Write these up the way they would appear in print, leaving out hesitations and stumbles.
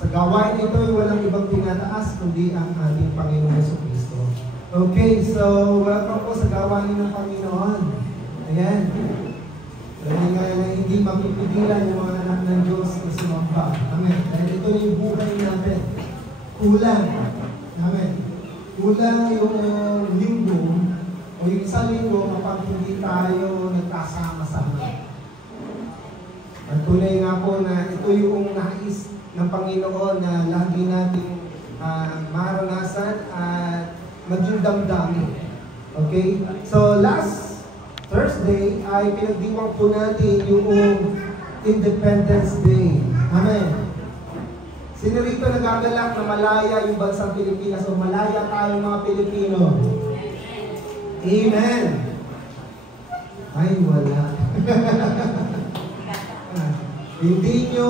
Sa gawain ito ay walang ibang tinataas kundi ang ating Panginoon Jesucristo. Okay, so welcome po sa gawain ng Panginoon. Ayan. Dahil nga na hindi mapipigilan yung mga anak ng Diyos na sumamba. Amen. Dahil ito yung buhay natin. Kulang. Amen. Kulang yung linggo o yung isang linggo kapag hindi tayo nagkasama-sama. At tunay nga po na ito yung nais ng Panginoon na lagi nating maranasan at maging damdamin. Okay? So last Thursday ay pinagdiwang po natin yung Independence Day. Amen. Sino rito nagagalak na malaya yung bansang Pilipinas o malaya tayong mga Pilipino? Amen. Ay, wala. Hindi nyo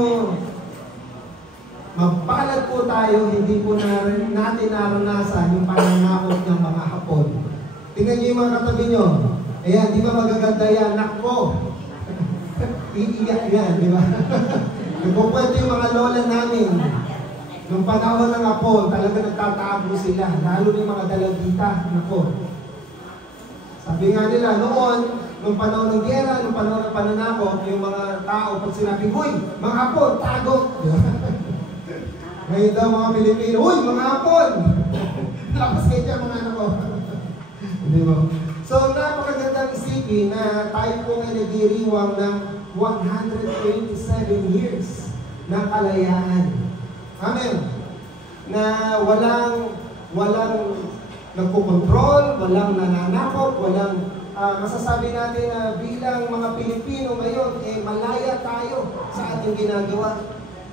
magpalad po tayo, hindi po natin naranasan yung pananakot ng mga Hapon. Tingnan nyo yung mga katabi nyo. Ayan, di ba magaganda yan? Nakpo! Iiyak yan, di ba? Nagpupunto yung mga lola namin. Nung panahon ng Hapon, talaga nagtatago sila. Lalo yung mga dalagita. Nako. Sabi nga nila, noon, nung panahon ng gera, nung panahon ng pananakot, yung mga tao, pag sinabi, "Huy, mga Hapon, tago!" Ngayon daw mga Pilipino, "Huy, mga Hapon!" Lakas kayo dyan, mga anak ko. Di ba? So, napakagandang isipin na tayo po ay nagdiriwang ng 127 years ng kalayaan. Amen. Na walang nagkukontrol, walang nananakot, walang masasabi natin na bilang mga Pilipino ngayon, malaya tayo sa ating ginagawa.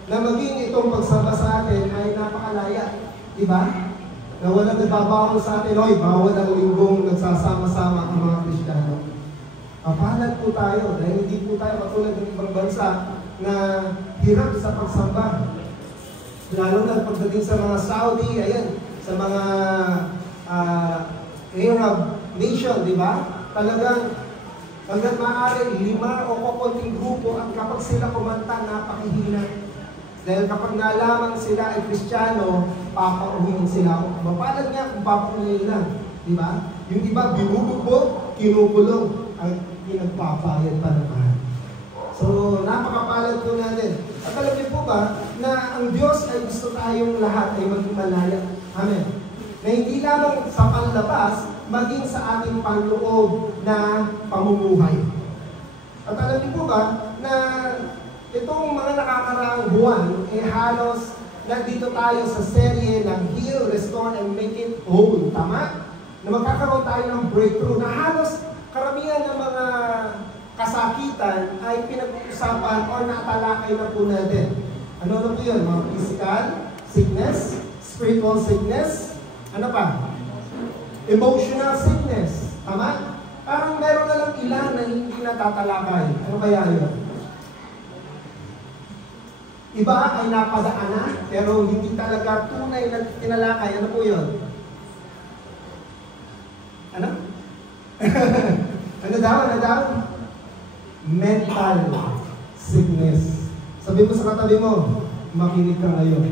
Na maging itong pagsamba sa atin ay napakalaya. Diba? Na walang nagbabawal sa atin, "Oy, bawal ang linggong nagsasama-sama ang mga Kristiyano." Kapalad po tayo dahil hindi po tayo katulad ng ibang bansa na hirap sa pagsamba. Lalo na pagdating sa mga Saudi, ayan, sa mga Arab nation, di ba? Talagang hanggang maaari, 5 o kukunting grupo at kapag sila kumanta, napakahina. Dahil kapag nalaman sila ay Kristiyano, papauwiin sila. Mapalad nga kung papauwiin lang. Di ba? Yung iba, binubugbog, kinukulong. Ay, pinagpapayad pa naman. So, napakapalad po natin. At alam niyo po ba, na ang Diyos ay gusto tayong lahat ay maging malaya. Amen. Na hindi lamang sa panlabas, maging sa ating panloob na pamumuhay. At alam niyo po ba, na itong mga nakakaraang buwan, halos nandito tayo sa serye ng Heal, Restore, and Make It Whole. Tama? Na magkakaroon tayo ng breakthrough na halos karamihan ng mga kasakitan ay pinag-uusapan o natalakay na po natin. Ano na po yun? Mga physical sickness, spiritual sickness, ano pa? Emotional sickness. Tama? Parang meron na lang ilan na hindi natatalakay. Ano kaya yun? Iba ay napadaan na, pero hindi talaga tunay na tinalakay. Ano po yun? Ano? Ano daw? Mental sickness. Sabi mo sa katabi mo, makinig ka ngayon.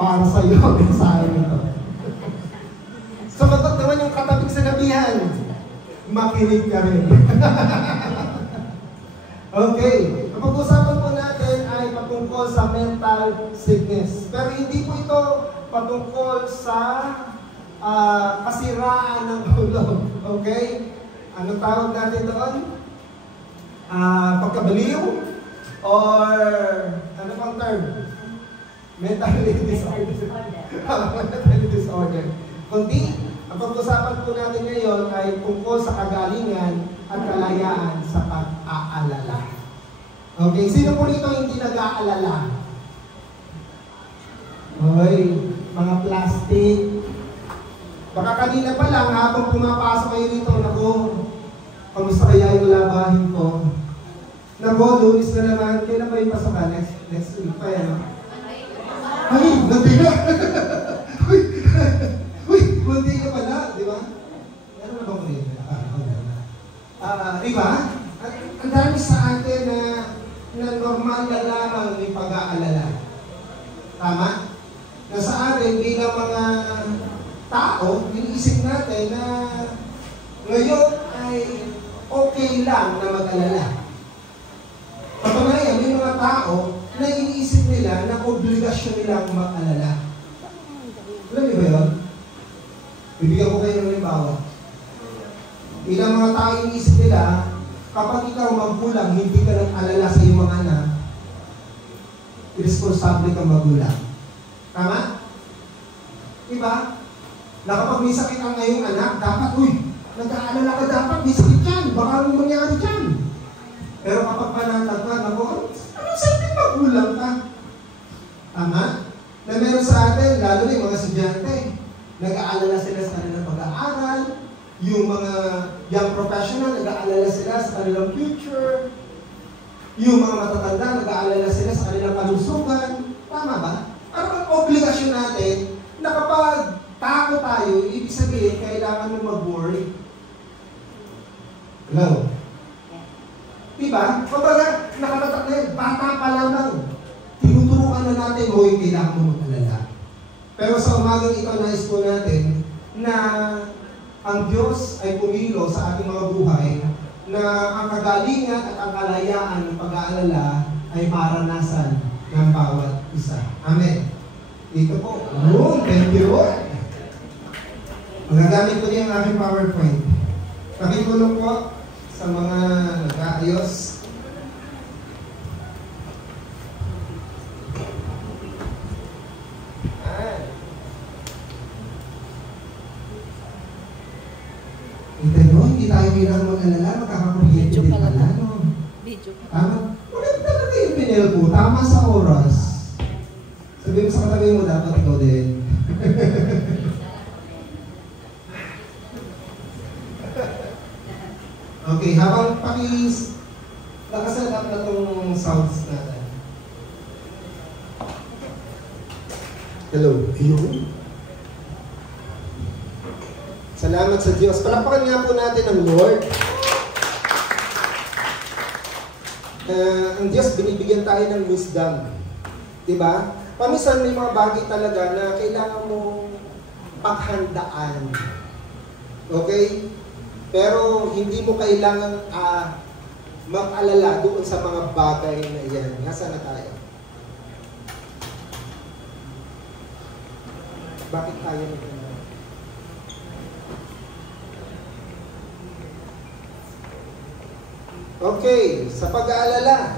Para sa iyo, mensahe nito. Sumagot naman yung katabing sinabihan, makinig ka rin. Okay. Ang pag-usapan po natin ay patungkol sa mental sickness. Pero hindi po ito patungkol sa kasiraan ng ulo. Okay? Ano tawag natin doon? Pagkabaliw? Or ano pang term? Mentally disorder. Kundi, ang pag-usapan po natin ngayon ay tungkol sa kagalingan at kalayaan sa pag-aalala. Okay, sino po rito hindi nag-aalala? Hoy, mga plastic. Baka kanina pa lang, habang pumapasok kayo rito, naku, kamusta kaya yung labahin ko? Naku, Luis na naman, kailan ba yung pasokan? Next week pa yan. Ay, nandila! Uy, hindi ka pala, di ba? Meron na bang rin? Diba? Ang dami sa atin na normal na lamang may pag-aalala. Tama? Na sa atin, bilang mga tao, iniisip natin na ngayon ay okay lang na mag-alala. Patunayan, may mga tao na iniisip nila na obligasyon nilang mag-alala. Alam niyo ba yun? Bibigyan ko kayo ng halimbawa. Bilang mga tao iniisip nila, kapag ikaw magulang, hindi ka nag-alala sa iyong mga anak, irresponsable kang magulang. Tama? Diba? Na kapag may sakit ang ngayong anak, dapat, nag-aalala ka dapat, may sakit yan, baka anong mangyari dyan. Pero kapag panatag ka, anong sabi magulang ka? Tama? Na meron sa atin, lalo na yung mga estudyante, nag-aalala sila sa kanilang pag-aaral, yung mga young professional, nag-aalala sila sa kanilang future, yung mga matatanda, nag-aalala sila sa kanilang kalusugan. Tama ba? Parang ang obligasyon natin na kapag tako tayo, ibig sabihin, kailangan mo mag-worry. Hello? Diba? Kumbaga, nakatatak na yun, bata pa lamang. Tinuturuan na natin, kailangan mo mag-alala. Pero sa umagang ito, nais po natin na ang Diyos ay pumilo sa ating mga buhay na ang kagalingan at ang kalayaan ng pag-aalala ay maranasan ng bawat isa. Amen. Dito po. Thank you, Lord. Magagamit ko niya ang aking PowerPoint. Pakitulong po sa mga nag-aayos. Ito no, hindi tayo kailangan mag-alala, magkakakuryente din pala, no? Video pa. Tama? Maganda talaga yung pinel po, tama sa oras. Sabi mo sa katabi mo, dapat ikaw din. Okay, habang nakaset up na itong sounds natin. Hello, ayun. Salamat sa Diyos. Palakpakan nga po natin ang Lord. Ang Diyos, binibigyan tayo ng wisdom. Diba? Paminsan may mga bagay talaga na kailangan mong paghandaan. Okay? Pero hindi mo kailangan mag-alala doon sa mga bagay na yan. Nasaan na tayo? Bakit tayo nito? Okay, sa pag-aalala,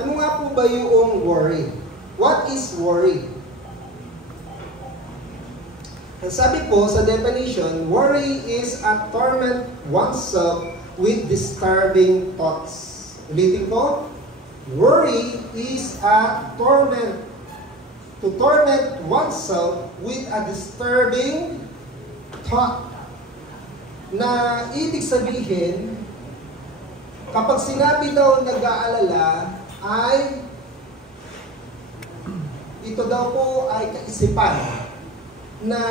ano nga po ba yung worry? What is worry? Ang sabi po sa definition, worry is a torment oneself with disturbing thoughts. Ulitin ko, worry is a torment. To torment oneself with a disturbing thought. Na ibig sabihin, kapag sinabi daw nag-aalala, ay ito daw po ay kaisipan na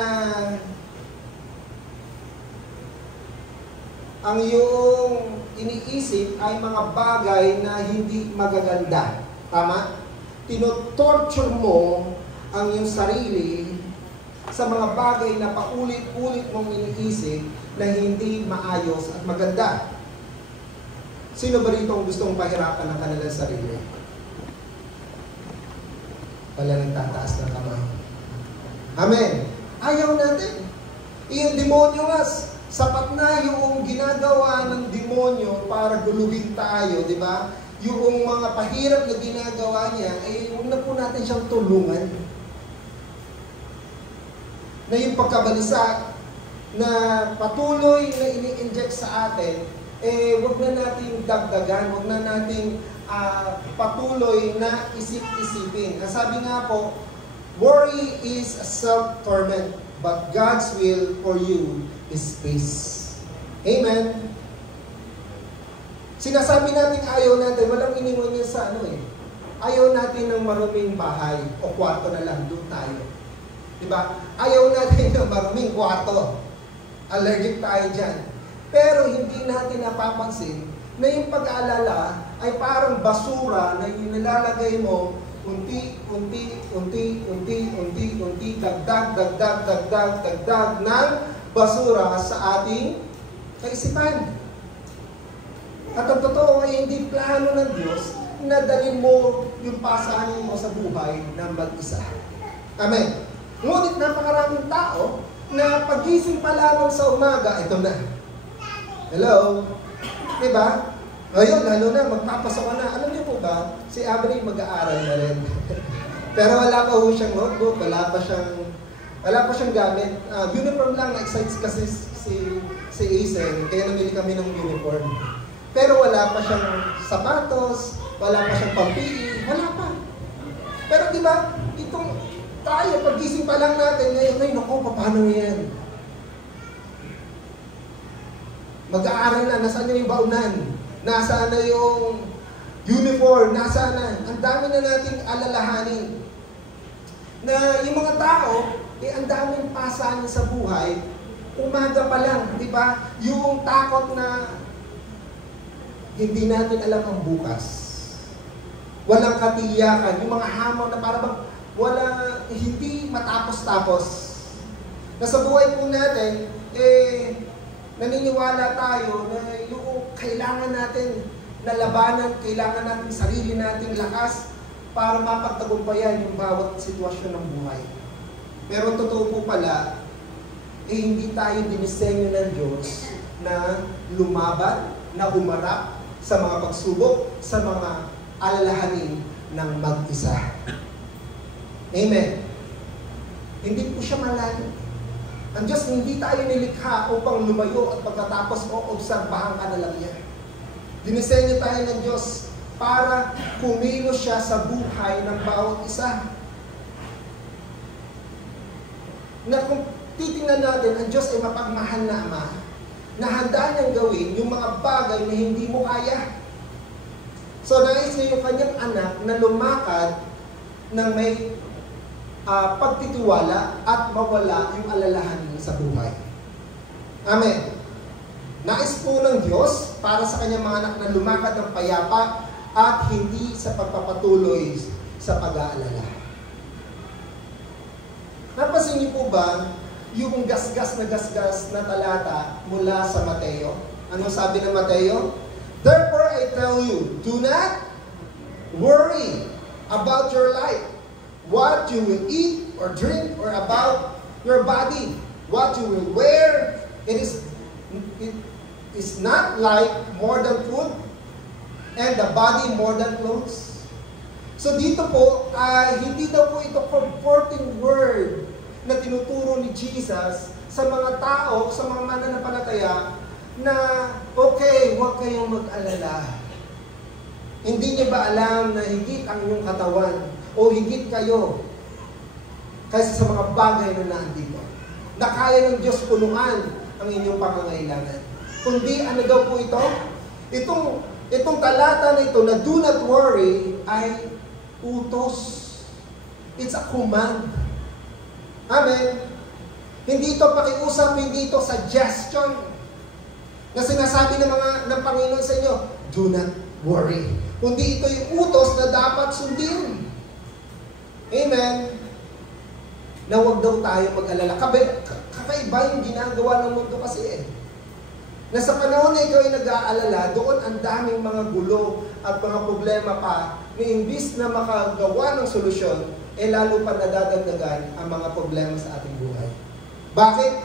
ang iyong iniisip ay mga bagay na hindi magaganda. Tama? Tinotorture mo ang iyong sarili sa mga bagay na paulit-ulit mong iniisip na hindi maayos at maganda. Sino ba rito ang gustong pahirapan ng kanilang sarili? Wala nang tataas ng kamay. Amen. Ayaw natin. Yung demonyo nga, sapat na yung ginagawa ng demonyo para guluhin tayo, di ba? Yung mga pahirap na ginagawa niya, ay huwag na po natin siyang tulungan. Na yung pagkabalisa na patuloy na ini-inject sa atin, huwag na nating dagdagan, huwag na nating patuloy na isip-isipin. Sabi nga po, worry is a self-torment, but God's will for you is peace. Amen? Sinasabi natin ayaw natin, walang iningon niya sa ayaw natin ng maruming bahay o kwarto na lang, doon tayo. Diba? Ayaw natin ng maruming kwarto. Allergic tayo dyan. Pero hindi natin napapansin na yung pag-aalala ay parang basura na yung nilalagay mo unti, dagdag ng basura sa ating kaisipan. At ang totoo ay hindi plano ng Diyos na dalhin mo yung pasanin mo sa buhay na mag-isa. Amen. Ngunit napakaraming tao na pagising pa lamang sa umaga, ito na. Hello? Diba? Ngayon, lalo na, magpapasok ka na. Alam niyo po ba, si Avery mag-aaral na rin. Pero wala pa ho siyang notebook, wala pa siyang gamit. Uniform lang, na-excites kasi si Asen, kaya namili kami ng uniform. Pero wala pa siyang sapatos, wala pa siyang pampi, wala pa. Pero diba, itong tayo, pagising pa lang natin, ngayon, naku, paano yan? Mag-aaral na, nasaan na yung baunan? Nasaan na yung uniform? Nasaan na? Ang dami na nating alalahanin. Na yung mga tao, ang daming pasanin sa buhay, umaga pa lang, di ba? Yung takot na hindi natin alam ang bukas. Walang katiyakan. Yung mga hamon na parang hindi matapos-tapos. Na sa buhay po natin, naniniwala tayo na yung kailangan natin na labanan, kailangan natin sarili nating lakas para mapagtagumpayan yung bawat sitwasyon ng buhay. Pero totoo po pala, hindi tayo dinisenyo ng Diyos na lumaban, na humarap sa mga pagsubok, sa mga alalahanin ng mag-isa. Amen. Hindi po siya malayo. Ang Diyos, hindi tayo nilikha upang lumayo at pagkatapos obserbahan ka na lang niya. Dinisenyo tayo ng Diyos para kumilos siya sa buhay ng bawat isa. Na kung titingnan natin, ang Diyos ay mapagmahal na Ama, na handa niyang gawin yung mga bagay na hindi mo kaya. So, nais niya yung kanyang anak na lumakad ng may pagtitiwala at mawala yung alalahanin sa buhay. Amen. Nais po ng Diyos para sa kanyang mga anak na lumakad ng payapa at hindi sa pagpapatuloy sa pag-aalala. Napansin niyo po ba yung gasgas na talata mula sa Mateo? Anong sabi ng Mateo? Therefore I tell you, do not worry about your life, what you will eat or drink, or about your body, what you will wear. It is not like more than food, and the body more than clothes. So dito po, hindi daw po ito comforting word na tinuturo ni Jesus sa mga tao, sa mga mananampalataya, na okay, huwag kayong mag-alala. Hindi niyo ba alam na higit ang inyong katawan o higit kayo kaysa sa mga bagay na nandito, na kaya ng Diyos punuan ang inyong pangangailangan. Kundi ano daw po ito? Itong talata na ito na do not worry ay utos. It's a command. Amen. Hindi ito pakiusap, hindi ito suggestion na sinasabi ng Panginoon sa inyo, do not worry. Kundi ito yung utos na dapat sundin. Amen. Na huwag daw tayo mag-alala. Kakaiba yung ginagawa ng mundo kasi na sa panahon na ikaw ay nag-aalala, doon ang daming mga gulo at mga problema pa na imbis na makagawa ng solusyon, lalo pa nadadagdagan ang mga problema sa ating buhay. Bakit?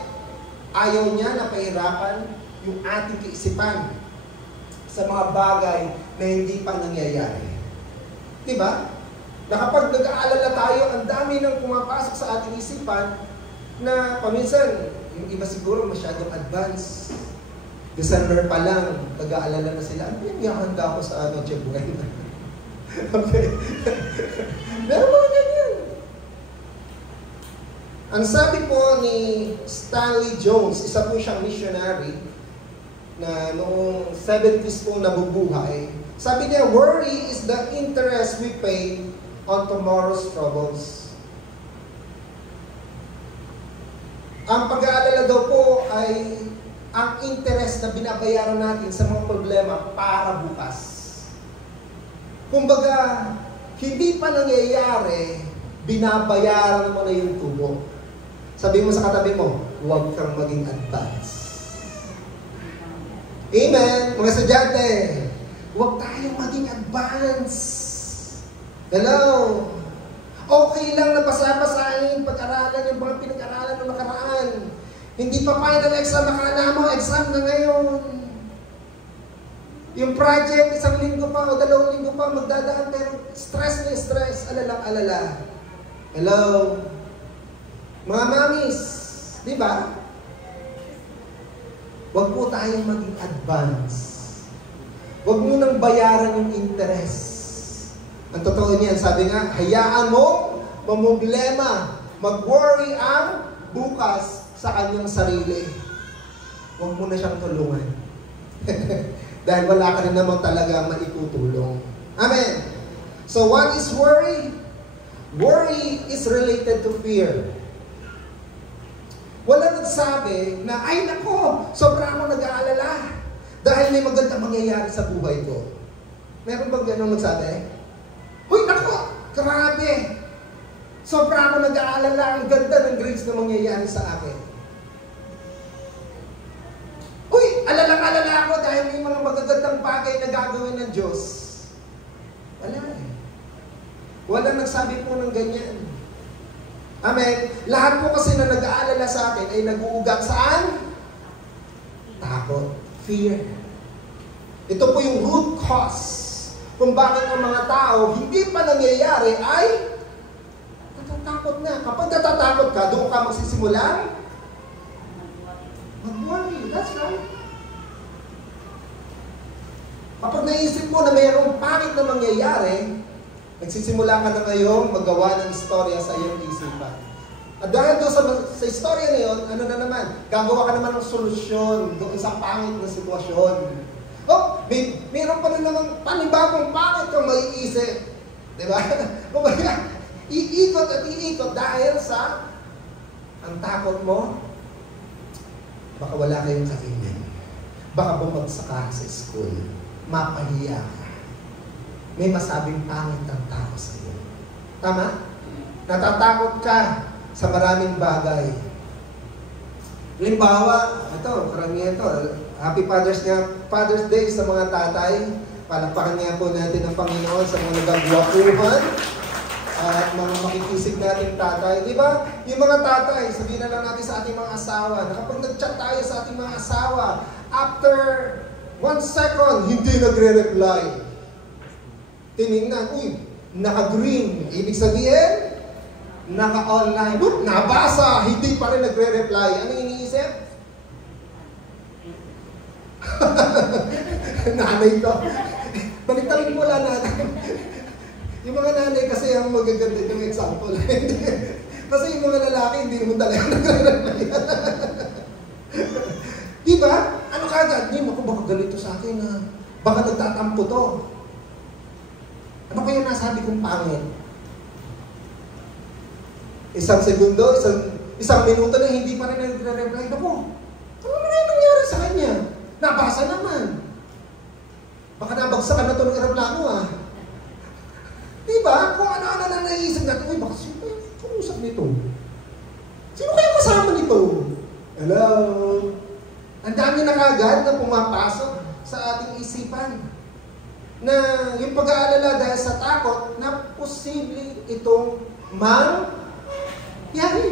Ayaw niya na pahirapan yung ating kaisipan sa mga bagay na hindi pa nangyayari. Diba? Na kapag nag-aalala tayo, ang dami nang pumapasok sa ating isipan na paminsan, yung iba siguro masyadong advance. December pa lang, nag-aalala na sila, ano yung handa ko sa Noche Buena? Okay. Pero mga ganyan. Ang sabi po ni Stanley Jones, isa po siyang missionary, na noong 70s po nabubuhay, sabi niya, worry is the interest we pay on tomorrow's troubles. Ang pag-aalala daw po ay ang interest na binabayaran natin sa mga problema para bukas. Kumbaga, hindi pa nangyayari, binabayaran mo na yung tubo. Sabi mo sa katabi mo, huwag kang maging advance. Amen? Mga estudyante, huwag tayong maging advance. Hello? Okay lang na basa-basahin, pag-aralan yung mga pinag-aralan ng nakaraan. Hindi pa final exam, nakala mo, exam na ngayon. Yung project, 1 linggo pa o 2 linggo pa, magdadaan, pero stress na stress, alala. Hello? Mga mamis, di ba? Huwag po tayong maging advance. Huwag mo nang bayaran yung interest. Ang totoo niyan, sabi nga, hayaan mo, mamumblema, mag-worry ang bukas sa kanyang sarili. Huwag mo na siyang tulungan. Dahil wala ka rin naman talaga maitutulong. Amen. So what is worry? Worry is related to fear. Wala nagsabi na, ay nako, sobra ako nag-aalala dahil may magandang mangyayari sa buhay ko. Meron bang ganun nagsabi? Uy nako, grabe! Sobra ako nag-aalala, ang ganda ng grades na mangyayari sa akin. Uy, alala ako dahil may mga magagandang bagay na gagawin ng Diyos. Wala eh. Wala nagsabi po ng ganyan. Amen. Lahat po kasi na nag-aalala sa akin ay nag-uugat saan? Takot. Fear. Ito po yung root cause kung bakit ang mga tao hindi pa nangyayari ay natatakot na. Kapag natatakot ka, doon ka magsisimulang mag-worry. That's right. Kapag naisip mo na mayroong pangit na mangyayari, nagsisimula ka na ngayong magawa ng istorya sa iyong isipan. At dahil doon sa istorya na yun, ano na naman, gagawa ka naman ng solusyon doon sa pangit na sitwasyon. Oh, mayroon pa na naman panibagong pangit kang maiisip. Diba? Kumbaga, iikot at iikot dahil sa ang takot mo, baka wala kayong kainin. Baka bumagsak ka sa school. Mapahiya ka. May masabing pangit ang tao sa iyo. Tama? Natatakot ka sa maraming bagay. Halimbawa, ito, karamihan ito, Happy Father's Day sa mga tatay. Palakpakan niya po natin ang Panginoon sa mga nagagwapuhan at mga makikisig nating tatay. Di ba? Yung mga tatay, sabihin na lang natin sa ating mga asawa, na kapag nag-chat tayo sa ating mga asawa, after 1 second, hindi nagre-reply. Tinignan, uy, naka-green. Ibig sabihin, naka-online. Nabasa, hindi pa rin nagre-reply. Ano iniisip? Nanay to. Balik-talik mo lang natin. Yung mga nanay kasi ang magaganda yung example. Kasi yung mga lalaki, hindi naman talaga nagre-reply. Diba? Ano kagad? Hindi, ako baka galito sa akin na baka nagtatampo to. Ano kaya nasabi kong pangit? Isang segundo, isang minuto na hindi pa rin nagre-reply. Ako, ano na yung nangyari sa kanya? Nabasa naman. Baka nabagsakan na ito ng aeroplano Diba? Kung ano-ano na naisip natin, uy, baka sino yung kausap nito? Sino kaya kasama nito? Hello? Ang dami na kagad na pumapasok sa ating isipan na yung pag-aalala dahil sa takot na posible itong mangyari.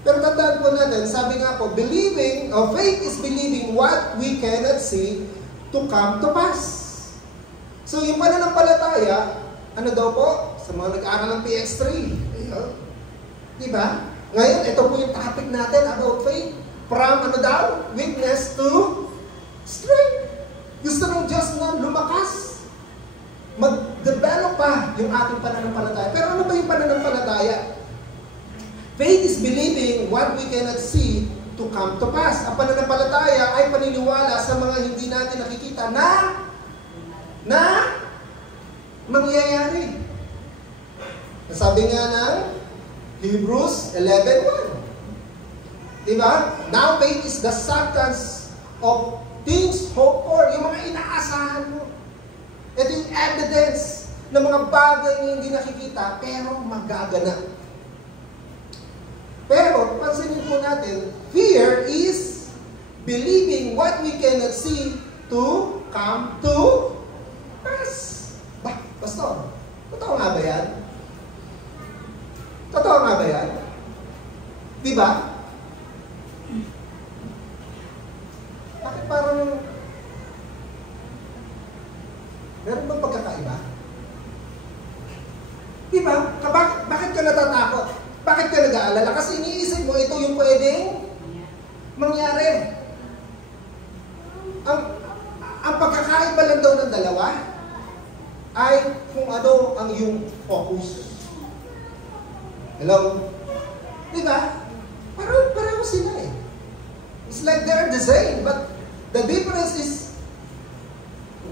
Pero tandaan po natin, sabi nga po, faith is believing what we cannot see to come to pass. So yung pananampalataya, ano daw po? Sa mga nag-aaral ng PX3. Diba? Ngayon, ito po yung topic natin about faith. From ano daw? Weakness to strength. Gusto ng Diyos na lumakas. Mag-develop pa yung ating pananampalataya. Pero ano ba yung pananampalataya? Faith is believing what we cannot see to come to pass. Ang pananampalataya ay paniniwala sa mga hindi natin nakikita na mangyayari. Sabi nga ng Hebrews 11:1. Diba? Now faith is the substance of things hoped for. Yung mga inaasahan mo. Ito yung evidence na mga bagay na hindi nakikita, pero magaganap. Pero, pansinin po natin, fear is believing what we cannot see to come to pass. Pastor, totoo nga ba yan? Totoo nga ba yan? Diba? Bakit parang meron bang pagkakaiba? Diba? Bakit ka natatakot? Bakit ka nag-aalala? Kasi iniisip mo ito yung pwedeng mangyari. Ang pagkakaiba lang daw ng dalawa ay kung ano ang iyong focus. Hello? Diba? Pareho sila eh. It's like they're the same, but the difference is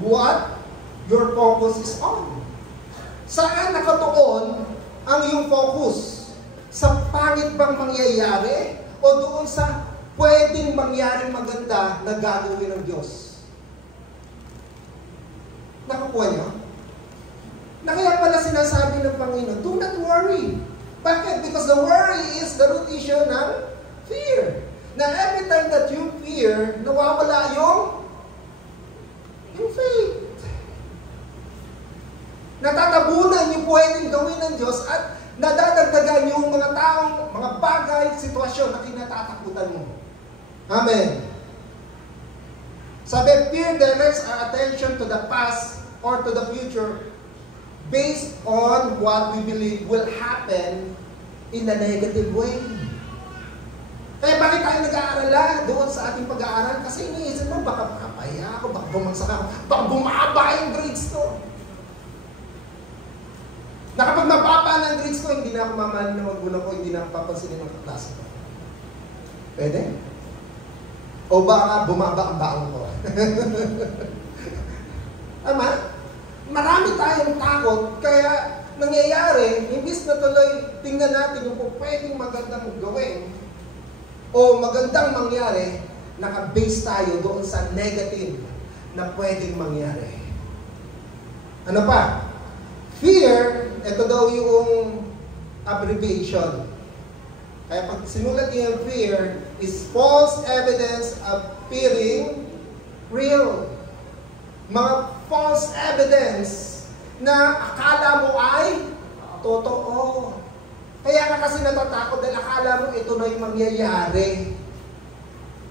what your focus is on. Saan nakatuon ang iyong focus? Sa pangit bang mangyayari o doon sa pwedeng mangyaring maganda na gagawin ng Diyos? Nakakuha niyo? Na kaya pala sinasabi ng Panginoon, do not worry. Bakit? Because the worry is the root issue ng fear. Na every time that you fear, nawawala yung faith. Natatabunan yung pwedeng gawin ng Diyos at nadadagdagan yung mga taong, mga bagay, sitwasyon na kinatatakutan mo. Amen. Sabi, fear directs our attention to the past or to the future based on what we believe will happen in a negative way. Kaya bakit tayo nag-aalala doon sa ating pag-aaral? Kasi iniisip mo, baka makapahiya ako, baka bumagsak ako, baka bumaba yung grades ko. Na kapag mababa na ang grades ko, hindi na ako mamahalin ng magulang ko, hindi na ako papansinin ng kaklase ko. Pwede? O baka bumaba ang baon ko. Tama? Marami tayong takot, kaya nangyayari, imbis na tuloy tingnan natin yung pwedeng magandang gawin o magandang mangyari, naka-base tayo doon sa negative na pwedeng mangyari. Ano pa? Fear, ito daw yung abbreviation. Kaya pag sinulat niyo yung fear, is false evidence appearing real. Mga false evidence na akala mo ay totoo. Kaya ka kasi natatakot dahil akala mo ito na yung mangyayari.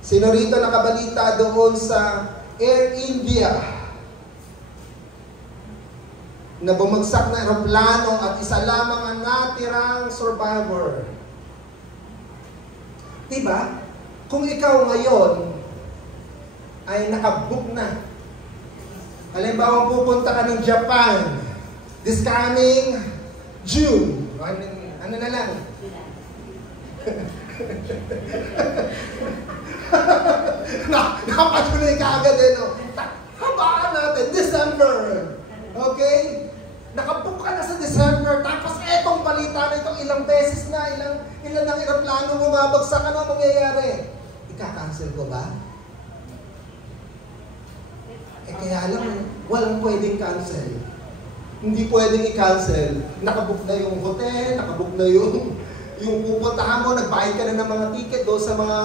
Sino rito nakabalita doon sa Air India na bumagsak na aeroplano at isa lamang ang natirang survivor? Diba? Kung ikaw ngayon ay nakabook na, halimbawa pupunta ka ng Japan this coming June, ano na lang? Nakapatuloy ka agad eh, no? Habaan natin, December. Okay? Nakabook ka na sa December, tapos etong balita na itong ilang beses na, ilan ng aeroplano bumabagsak, ano mangyayari? Ika-cancel ko ba? Kaya lang, walang pwedeng cancel. Hindi pwedeng i-cancel. Nakabook na yung hotel, nakabook na yung pupuntahan mo, nagbayad ka na ng mga ticket doon sa mga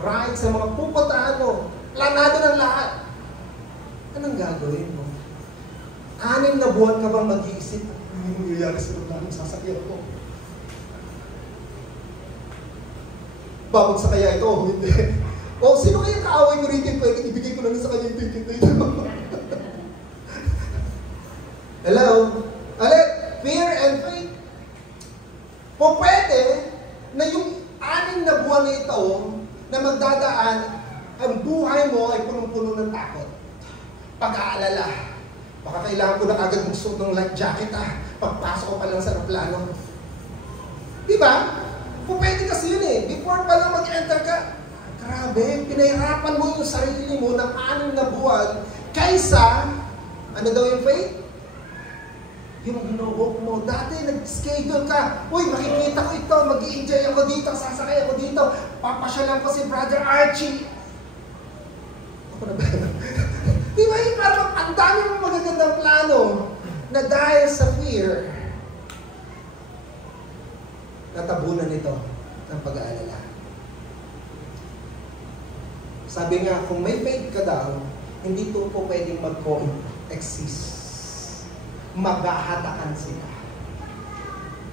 rides, sa mga pupuntahan mo. Planado ng lahat. Anong gagawin mo? 6 na buwan ka bang mag-iisip? Ano yung nangyayari sa mga sasakyan ko? Babagsak kaya ito? Hindi. O, sino kaya kaaway mo rito? Pwede ibigay ko lang sa kanya yung ticket na ito. Hello? Alit, fear and faith. Po pwede na yung 6 na buwan na ito na magdadaan, ang buhay mo ay punong-puno ng takot. Pag-aalala. Baka kailangan ko na agad magsuot ng life jacket pagpasok ko pa lang sa aeroplano. Diba? Po pwede kasi yun eh. Before pa lang mag-enter ka, grabe, pinahirapan mo yung sarili mo ng 6 na buwan kaysa, ano daw yung faith? Yung hino-hope mo. Dati nag-schedule ka, uy, makikita ko ito, mag-i-enjoy ako dito, sasakay ako dito, papasyalan ko si Brother Archie. Ako na ba? Di ba yung parang ang dami mong magagandang plano na dahil sa fear, natabunan ito ng pag-aalala. Sabi nga, kung may faith ka daw, hindi ito po pwedeng mag-coexist. Maghahatakan sila.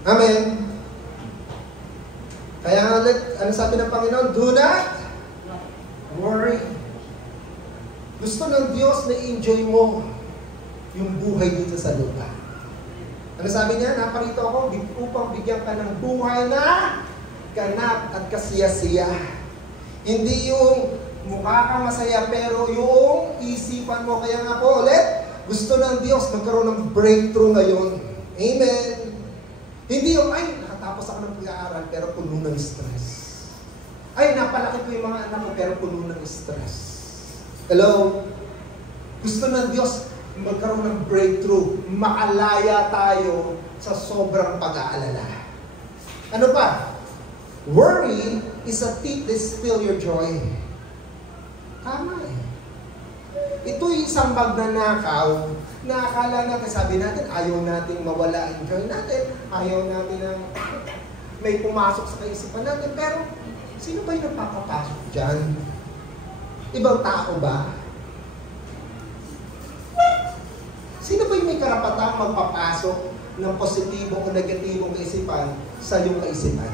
Amen? Kaya nga, ano sabi ng Panginoon? Do not worry. Gusto ng Diyos na i-enjoy mo yung buhay dito sa lupa. Ano sabi niya? Naparito ako upang bigyan ka ng buhay na ganap at kasiyasiya. Hindi yung mukha kang masaya, pero yung isipan mo. Kaya nga po ulit, gusto ng Diyos magkaroon ng breakthrough ngayon. Amen. Hindi yung, ay, nakatapos ako ng pag-aaral, pero puno ng stress. Ay, napalaki ko yung mga anak ko, pero puno ng stress. Hello? Gusto ng Diyos magkaroon ng breakthrough. Makalaya tayo sa sobrang pag-aalala. Ano pa? Worry is a thief that steals your joy. Tama eh. Ito'y isang magnanakaw na akala natin, sabi natin, ayaw natin mawala ang joy natin, ayaw natin ang may pumasok sa kaisipan natin, pero sino ba yung napapapasok dyan? Ibang tao ba? Sino ba yung may karapatang magpapasok ng positibong o negatibong kaisipan sa iyong kaisipan?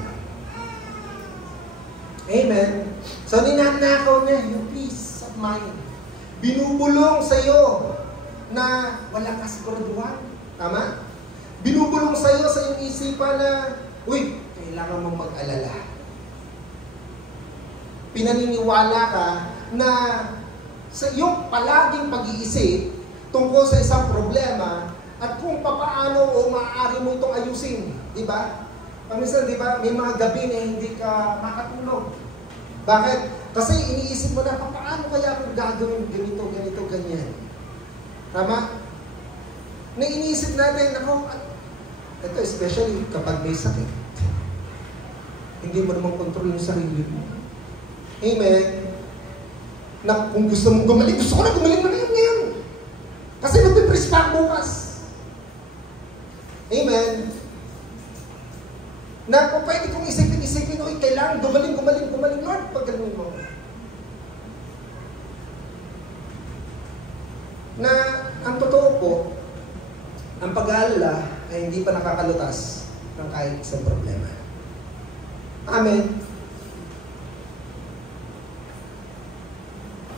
Amen? So, ninanakaw niya yung peace of mind. Binubulong sa iyo na wala ka siguraduhan. Tama? Binubulong sa iyo sa iyong isipan na, uy, kailangan mong mag-alala. Pinaniniwala ka na sa iyong palaging pag-iisip tungkol sa isang problema at kung papaano o maaari mo itong ayusin. Diba? Paminsan, diba, may mga gabi na hindi ka makatulog. Bakit? Kasi iniisip mo na, paano kaya akong gagawin ganito, ganito, ganyan? Tama? Na iniisip natin, ako, ito especially kapag may sakit. Hindi mo naman kontrol yung sarili mo. Amen? Na kung gusto mong gumaling, gusto ko na gumaling na ngayon. Kasi magpipris pa bukas. Amen? Na kung pwede kong isipin, oy, kailangan gumaling, Lord, paggaling mo. Na ang totoo po, ang pag-aalala ay hindi pa nakakalutas ng kahit isang problema. Amen.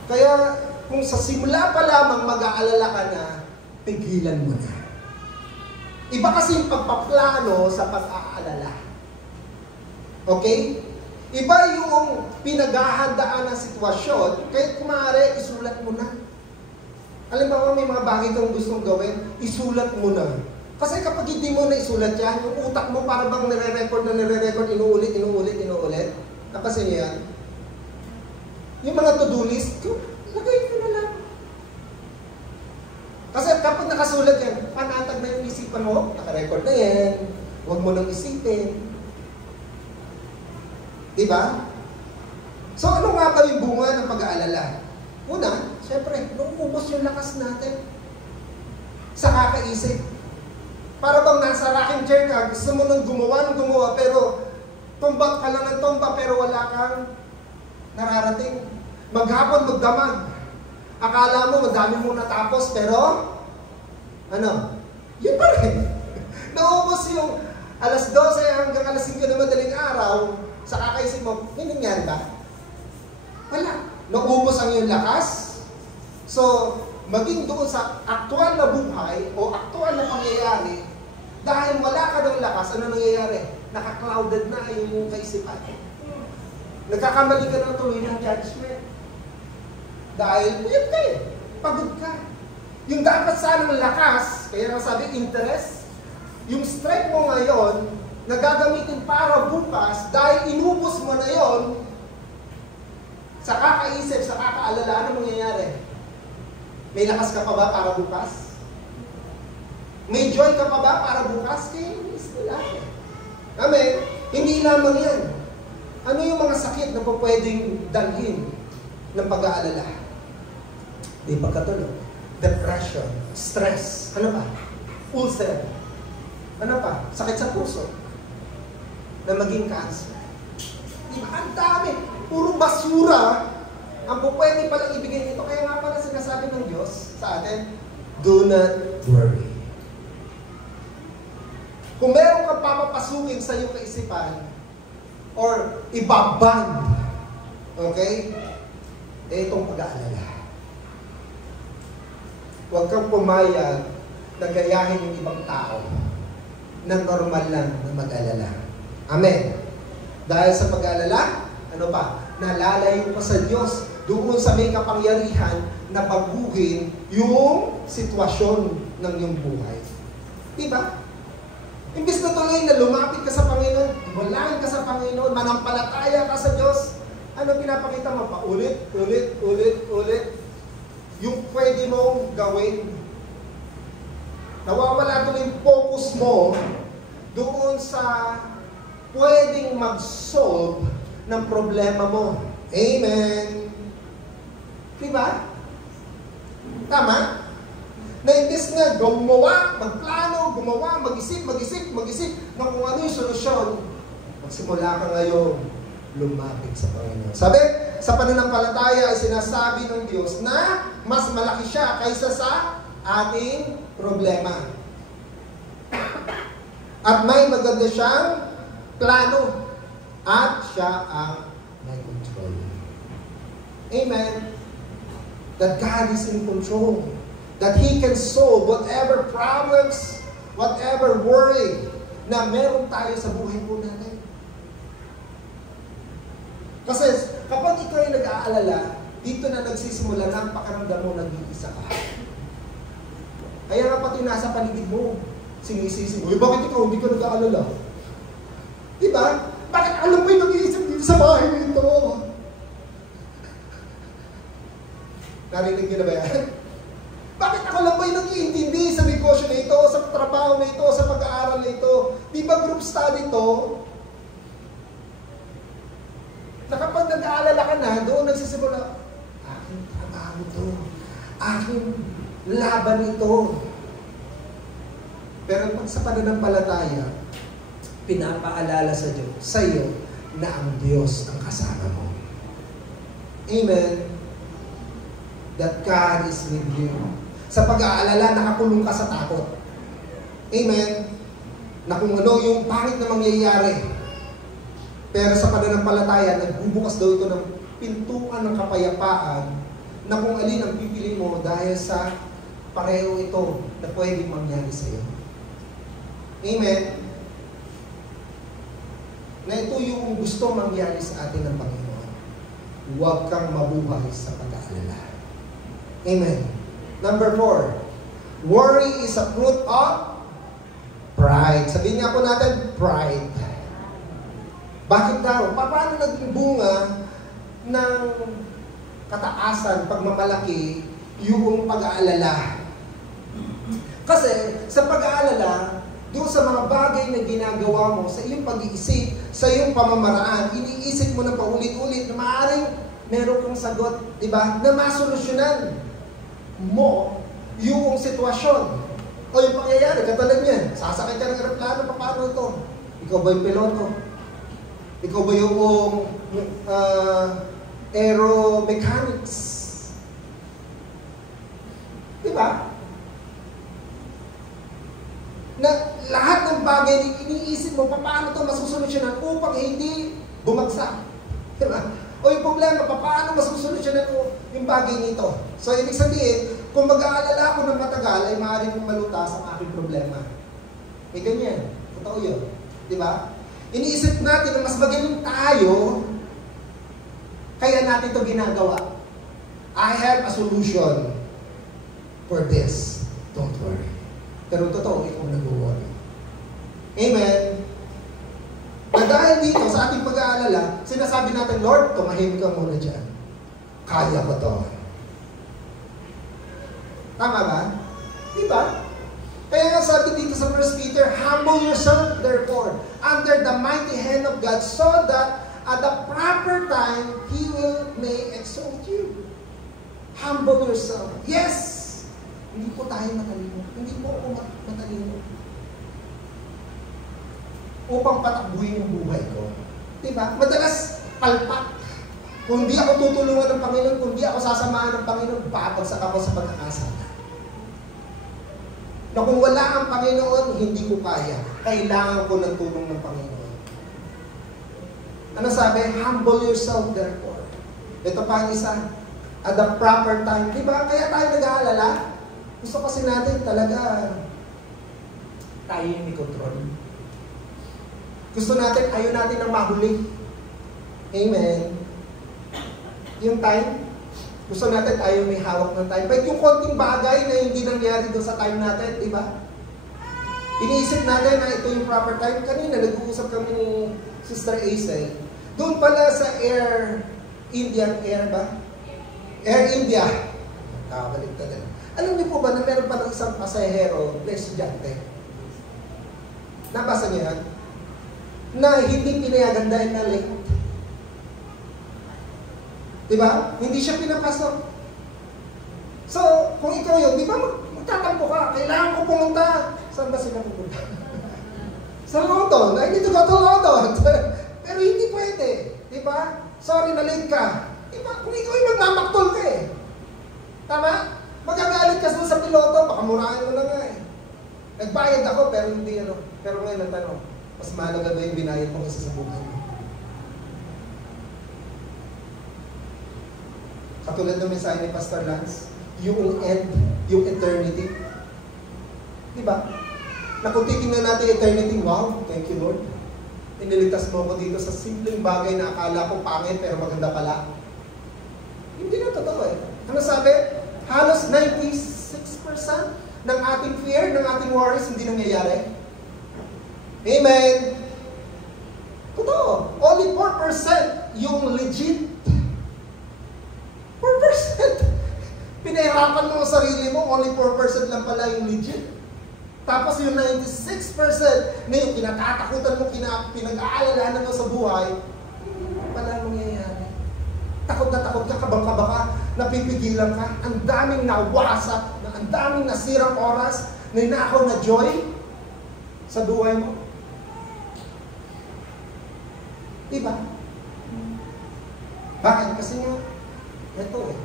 Kaya kung sa simula pa lamang mag-aalala ka na, pigilan mo na. Iba kasi yung pagpaplano sa pag-aalala. Okay? Iba yung pinaghahandaan ng sitwasyon, kahit kumare, isulat mo na. Alam mo, may mga bagay kang gustong gawin, isulat mo na. Kasi kapag hindi mo na isulat yan, yung utak mo para bang nire-record, inuulit. Napasin niyo yan? Yung mga to-do list, lagay ko na lang. Kasi kapag nakasulat yan, panatag na yung isipan mo, naka-record na yan, huwag mo nang isipin. Diba? So, ano nga ba yung bunga ng pag-aalala? Una, syempre, naubos yung lakas natin sa kakaisip. Para bang nasa rocking chair ka, gusto mo nang gumawa, pero tumbak ka lang ng tumba, pero wala kang nararating. Maghapon, magdamag. Akala mo, madami mong natapos, pero, yun pa rin. Naubos yung alas 12 hanggang alas 5 na madaling araw, sa kakaisip mo, may nangyari ba? Wala. Naubos ang iyong lakas. So, maging doon sa aktual na buhay o aktual na pangyayari, dahil wala ka ng lakas, ano nangyayari? Naka-clouded na yung kaisipan. Nagkakamali ka ng tuloy ng judgment. Dahil, yun ka eh. Pagod ka. Yung dapat sanang lakas, kaya nga sabi, interest, yung strength mo ngayon, na gagamitin para bukas, dahil inubos mo na yon, sa kakaisip, sa kakaalala, ano mangyayari? May lakas ka pa ba para bukas? May joy ka pa ba para bukas? Kaya inis na lang. Amen? Hindi lamang yan. Ano yung mga sakit na pwedeng dalhin ng pag-aalala? Di pagkatulog. Depression. Stress. Ano ba? ulcer. Ano pa? Sakit sa puso. Na maging cancer. Diba? Ang dami. Puro basura ang pwede palang ibigay nito. Kaya nga pala sinasabi ng Diyos sa atin, do not worry. Kung meron kang papapasukin sa iyong kaisipan, or ibaband, okay? Itong pag-aalala. Huwag kang pumayag na gayahin yung ibang tao na normal lang na mag-alala. Amen. Dahil sa pag-aalala, ano pa? Nalalayo ka sa Diyos. Doon sa may kapangyarihan na baguhin yung sitwasyon ng iyong buhay. Diba? Imbis na tuloy na lumapit ka sa Panginoon, walangin ka sa Panginoon, manampalataya ka sa Diyos, ano pinapakita mo? Paulit, ulit. Yung pwede mong gawin. Nawawala tuloy yung focus mo doon sa pwedeng mag-solve ng problema mo. Amen. Diba? Tama? Na imbis na gumawa, magplano, gumawa, mag-isip na kung ano yung solusyon, magsimula ka ngayon, lumapit sa Panginoon. Sabi, sa pananampalataya ay sinasabi ng Diyos na mas malaki siya kaysa sa ating problema. At may maganda siyang plano. At siya ang may control. Amen. That God is in control. That He can solve whatever problems, whatever worry na meron tayo sa buhay po natin. Kasi kapag ikaw ay nag-aalala, dito na nagsisimula na ang pakiramdam mo nag-iisa ka. Kaya nga pati nasa paligid mo, sinisisi mo, bakit ikaw hindi ka nag-aalala? Diba? Bakit alam mo yung nag-iisip dito sa bahay nito? Narinig niyo na ba yan? Bakit ako lang ba yung nag-iintindi sa negosyo na ito, sa trabaho na ito, sa pag-aaral na ito? Di ba group study ito? Na kapag nag-aalala ka na, doon nagsisimula, aking trabaho ito, aking laban ito. Pero pag sa pananampalataya, pinapaalala sa Diyos, sa iyo, na ang Diyos ang kasama mo. Amen. That God is with you. Sa pag-aalala, nakakulong ka sa takot. Amen. Na kung ano yung pangit na mangyayari. Pero sa pananampalataya, nagbubukas daw ito ng pintuan ng kapayapaan na kung alin ang pipili mo dahil sa pareho ito na pwedeng mangyari sa iyo. Amen. Na ito yung gusto mangyari sa atin ng Panginoon. Huwag kang mabuhay sa pag-aalala. Amen. Number 4, worry is a fruit of pride. Sabihin nga po natin, pride. Bakit daw? Paano naging bunga ng kataasan, pagmamalaki, yung pag-aalala? Kasi sa pag-aalala, doon sa mga bagay na ginagawa mo, sa iyong pag-iisip, sa iyong pamamaraan, iniisip mo na paulit-ulit na maaaring meron kang sagot, di ba? Na masolusyonan mo yung sitwasyon o yung pangyayari. Katulad niyan, sasakay ka ng aeroplano, paano ito? Ikaw ba yung piloto? Ikaw ba yung aeromechanics? Diba? Na lahat ng bagay na iniisip mo, paano ito masusolusyonan upang hindi bumagsak? Diba? O yung problema, paano masusolusyonan mo yung bagay nito? So, ibig sabihin, kung mag-aalala ako ng matagal, ay maaaring kong malutas ang aking problema. Eh, ganyan. Totoo yun. Diba? Iniisip natin na mas magaling tayo, kaya natin ito ginagawa. I have a solution for this. Don't worry. Pero totoo, ikaw nag-worry. Amen. Na dahil dito, sa ating pag-aalala, sinasabi natin, Lord, tumahimik ka muna dyan. Kaya ko to. Tama ba? Diba? Kaya nga sabi dito sa 1 Peter, humble yourself, therefore, under the mighty hand of God, so that at the proper time, He may exalt you. Humble yourself. Yes! Hindi po tayo matalino. Hindi po ako matalino. Upang patakbuhin yung buhay ko. Diba? Madalas, palpak. Kung di ako tutulungan ng Panginoon, kung di ako sasamahan ng Panginoon, babagsak ako sa pagkakasala. Na kung wala ang Panginoon, hindi ko kaya. Kailangan ko ng tulong ng Panginoon. Ano sabi? Humble yourself therefore. Ito pa ang isa. At the proper time. Diba? Kaya tayo nag-aalala. Gusto kasi natin talaga tayo yung may control. Gusto natin, ayaw natin ng mahuli. Amen. Yung time, gusto natin tayo may hawak ng time. But yung konting bagay na hindi nangyari doon sa time natin, di ba? Iniisip natin na ito yung proper time. Kanina, nag-uusap kami ni Sister Aisel. Doon pala sa Air India. Nakabalik na din. Alam niyo po ba na meron pa ng isang pasahero na estudyante? Nabasa niyo yan? Na hindi pinayagan dahil na late. Diba? Hindi siya pinapasok. So, kung ikaw yun, di ba magtatampo ka? Kailangan ko pumunta. Saan ba sila pupunta? Sa London. I need to go to London. Pero hindi pwede. Diba? Sorry, na late ka. Diba? Kung ikaw yung magmamaktol ka eh. Tama? Magagalit ka sa piloto, baka murahin mo na nga eh. Nagbayad ako, pero hindi ano. Pero ngayon ang tanong, mas mahalaga ba yung binayad mo kasi sa buhay mo? Katulad ng mensahe ni Pastor Lance, yung end, yung eternity. Diba? Na kung titingnan natin eternity, wow, thank you Lord. Iniligtas mo ako dito sa simpleng bagay na akala ko pangit pero maganda pala. Hindi na totoo eh. Ano sabi? Halos 96% ng ating fear, ng ating worries, hindi nangyayari. Amen! Totoo. Only 4% yung legit. 4%. Pinahirapan mo ang sarili mo, only 4% lang pala yung legit. Tapos yung 96% na yung kinatatakutan mo, pinag-aalalahanan mo sa buhay, pala mangyayari. Takot na takot ka, kabang-kaba ka, napipigilan ka, ang daming nawasak, ang daming nasirang oras, ninakaw na joy sa buhay mo. Diba? Bakit? Kasi nga, ito eh,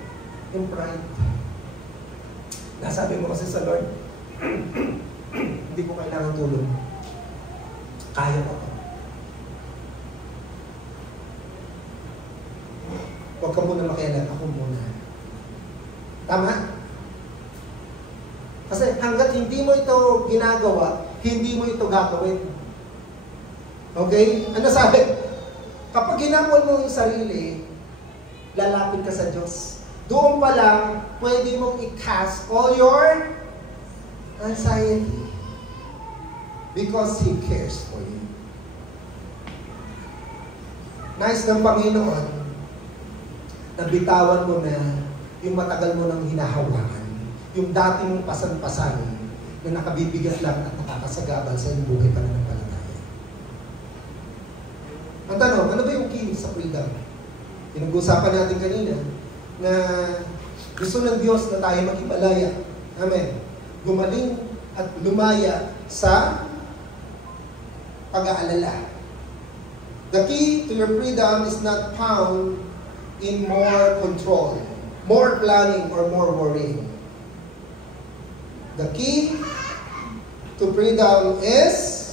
yung pride. Nasabi mo kasi sa Lord, hindi ko kailangan tulong. Kaya ko to. Huwag ka muna makialam, ako muna. Tama? Kasi hanggat hindi mo ito ginagawa, hindi mo ito gagawin. Okay? Ano sabi? Kapag ginamol mo yung sarili, lalapit ka sa Diyos. Doon pa lang, pwede mong i-cast all your anxiety because He cares for you. Nais ng Panginoon na bitawan mo na yung matagal mo nang hinahawakan, yung dati mong pasan-pasan na nakabibigat lang at nakakasagabal sa iyong buhay pananampalataya. Ang tanong, ano ba yung key sa freedom? Pinag-usapan natin kanina na gusto ng Diyos na tayo maghimalaya. Amen. Gumaling at lumaya sa pag-aalala. The key to your freedom is not found in more control, more planning, or more worrying. The key to freedom is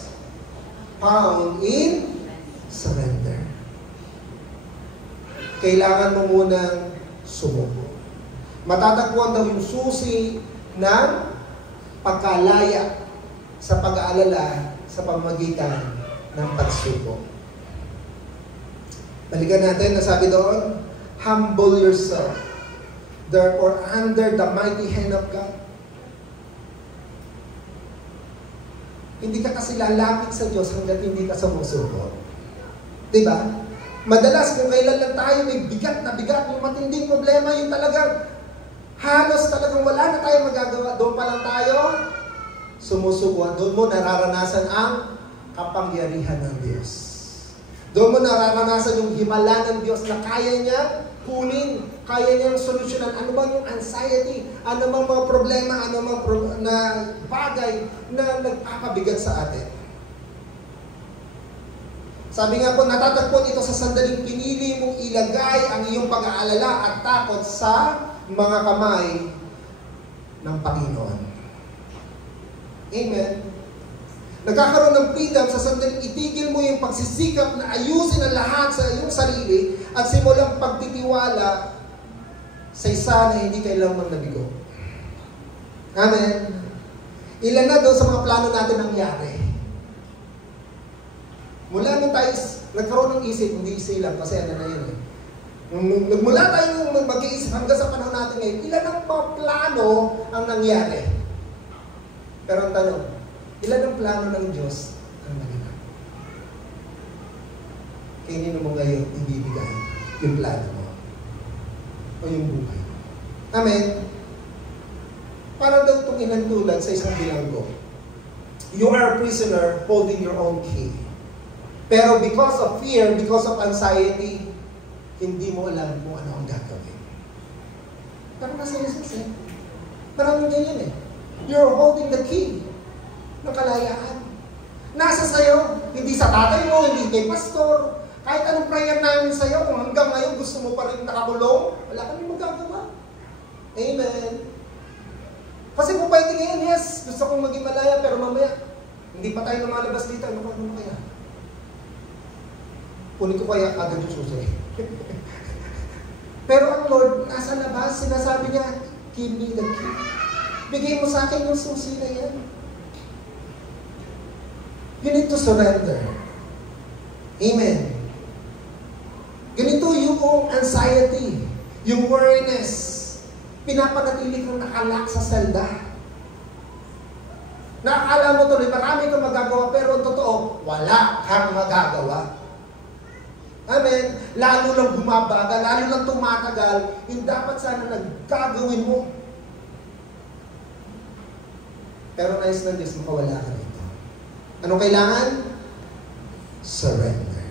found in surrender. Kailangan mo munang sumuko. Matatagpuan daw yung susi ng pagkalaya sa pag-aalala sa pamamagitan ng pagsuko. Balikan natin, nasabi doon, humble yourself, therefore under the mighty hand of God. Hindi ka kasi lalapit sa Diyos hanggat hindi ka sumusuko. Diba? Madalas kung kailan lang tayo may bigat na bigat, yung matinding problema, yung talagang halos talagang wala na tayo magagawa, doon pa lang tayo sumusuko. Doon mo nararanasan ang kapangyarihan ng Diyos. Doon mo nararanasan yung himala ng Diyos na kaya niya kunin, kaya niyang solusyonan. Ano ba yung anxiety? Ano bang mga problema? Ano bang na bagay na nagpapabigat sa atin? Sabi nga po, natatagpuan ito sa sandaling pinili mong ilagay ang iyong pag-aalala at takot sa mga kamay ng Panginoon. Amen. Nagkakaroon ng freedom sa sandaling itigil mo yung pagsisikap na ayusin ang lahat sa iyong sarili at simulang pagtitiwala sa isa na hindi kailangang nabigo. Amen. Ilan na daw sa mga plano natin nangyari. Mula nung tayo nagkaroon ng isip, hindi isilang kasi ano na yun eh. Nagmula tayo mag-iisip hanggang sa panahon natin ngayon, ilan ang mga plano ang nangyari? Pero ang tanong, ilan ang plano ng Diyos ang nangyari? Kanino mo ngayon ibibigay yung plano mo o yung buhay mo? Amen? Para daw itong inantulad sa isang bilanggo. You are a prisoner holding your own key. Pero because of fear, because of anxiety, hindi mo alam kung ano ang gagawin. Pero nasa Jesus eh. Maraming ganyan eh. You're holding the key ng kalayaan. Nasa sayo, hindi sa tatay mo, hindi kay pastor. Kahit anong prayer namin sa'yo, kung hanggang ngayon gusto mo pa rin nakakulong, wala kami magagawa. Amen. Kasi kung pwede ngayon, yes, gusto kong maging malaya, pero mamaya, hindi pa tayo lumalabas dito. Ano kaya? Kunin ko kaya agad yung susi. Pero ang Lord, nasa labas, sinasabi niya, give me the key. Bigay mo sa akin yung susi na yan. You need to surrender. Amen. Ganito yung anxiety, yung worriness, pinapanatili kang nakalak sa selda. Nakakala mo tuloy, marami kang magagawa, pero ang totoo, wala kang magagawa. Amen. Lalo lang bumabagal, lalo lang tumatagal, yung dapat sana nagkagawin mo. Pero nais ng Diyos, makawala ka rito. Anong kailangan? Surrender.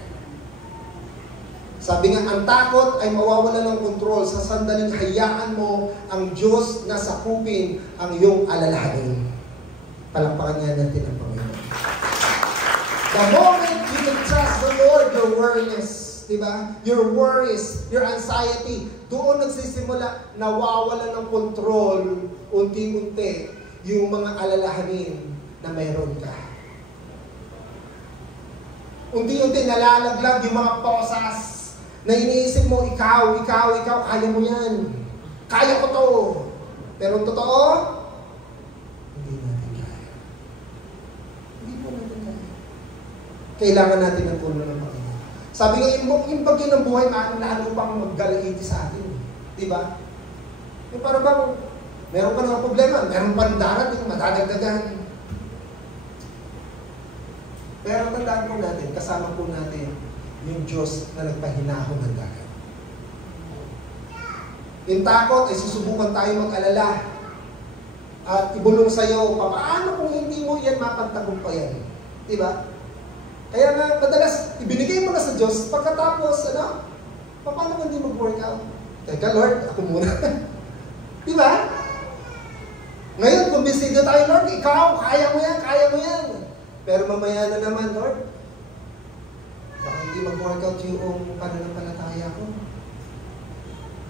Sabi nga, ang takot ay mawawala ng kontrol sa sandaling hayaan mo ang Diyos na sakupin ang iyong alalahanin. Palakpakan nga natin ang Panginoon. The moment you can trust the Lord, your worries, diba? Your worries, your anxiety, doon nagsisimula, nawawala ng kontrol, unti-unti, yung mga alalahanin na mayroon ka. Unti-unti nalalaglag yung mga posas na iniisip mo, ikaw, kaya mo yan. Kaya ko to. Pero ang totoo, hindi natin kaya. Hindi po natin kaya. Kailangan natin ng tulong ng Panginoon. Sabi nga, yung bagay ng buhay, lalo pang maggalaiti sa atin. Diba? Yung parang bang, meron ka ng problema, meron pa rin darating, madadagdagan. Pero tandaan po natin, kasama po natin yung Diyos na nagpahinahon ng dagat. Yung takot ay susubukan tayo mag-alala at ibulong sa'yo, paano kung hindi mo yan mapagtagumpayan? Diba? Kaya nga, madalas, ibinigay mo na sa Diyos, pagkatapos, paano kung hindi mag-workout? Teka, Lord, ako muna. Diba? Ngayon, kung bisido tayo, Lord, ikaw, kaya mo yan. Pero mamaya na naman, Lord, baka hindi mag-workout yung pananampalataya ko.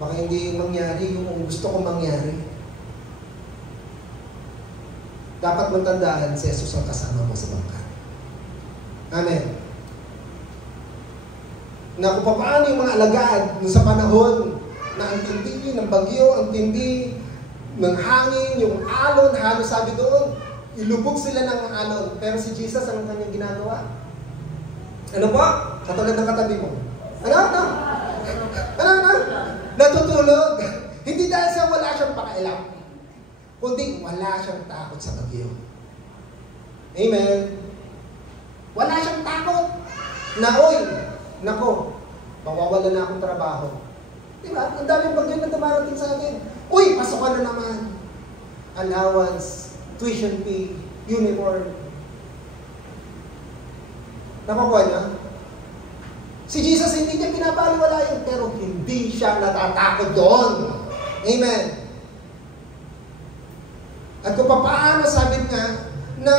Baka hindi mangyari yung gusto kong mangyari. Dapat mong tandaan, si Jesus ang kasama mo sa bangka. Amen. Na kung paano yung mga alagad sa panahon na ang tindi ng bagyo, ang tindi ng hangin, yung alon, halos sabi doon, ilubog sila ng alon. Pero si Jesus, anong kanyang ginagawa? Ano po? Katulad ng katabi mo. Ano? Natutulog. Hindi dahil sa wala siyang pakailam, kundi wala siyang takot sa bagyo. Amen. Wala siyang takot na, oy, nako, mawawala na akong trabaho. Diba? Ang daming bagyo na dumarating sa akin. Uy, pasokan na naman. Allowance, tuition fee, uniform. Napakuha niya? Si Jesus hindi niya pinapaliwala yun, pero hindi siya natatakot doon. Amen. At kung paano sabi nga na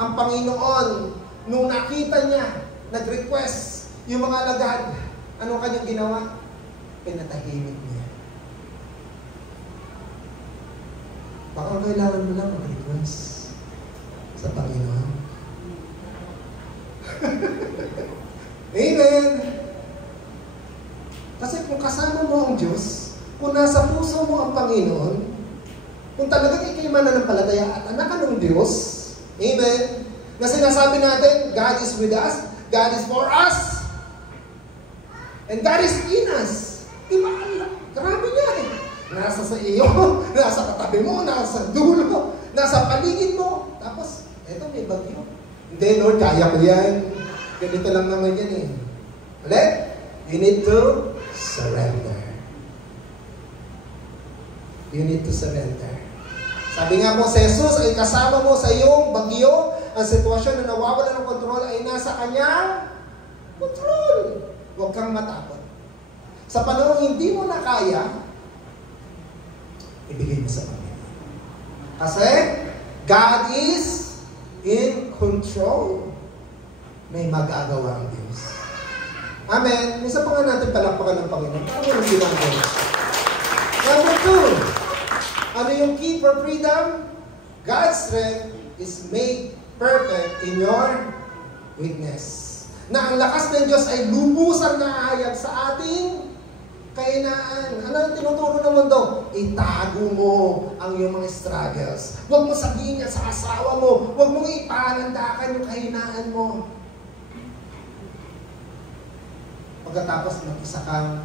ang Panginoon, nung nakita niya, nag-request yung mga alagad, anong kanyang ginawa? Pinatahimik niya. Baka kailangan mo lang mag-request sa Panginoon. Amen! Kasi kung kasama mo ang Diyos, kung nasa puso mo ang Panginoon, kung talagang ikay mananampalataya at anak ka ng Diyos, amen, na sinasabi natin, God is with us, God is for us, and God is in us. Diba? Grabe niya eh. Nasa sa iyo, nasa katabi mo, nasa dulo, nasa paligid mo. Tapos, eto may bagyo. Hindi, Lord, kaya ko yan. Ganito lang naman yan eh. Ulit, you need to surrender. You need to surrender. Sabi nga po, si Jesus ay kasama mo sa iyong bagyo. Ang sitwasyon na nawawala ng kontrol ay nasa kanyang kontrol. Huwag kang matakot. Sa panahon hindi mo na kaya, ibigay mo sa Panginoon. Kasi, God is in control. May magagawa ang Diyos. Amen. Isa pa nga natin palakpakan ng Panginoon. Paano yung ginagawa? Number 2. Ano yung key for freedom? God's strength is made perfect in your weakness. Na ang lakas ng Diyos ay lubusan na hayag sa ating kainaan. Ano ang tinuturo ng mundo? Itago mo ang iyong mga struggles. Huwag mo sabihin yan sa asawa mo. Huwag mong ipanandakan yung kahinaan mo. Pagkatapos mag-isa kang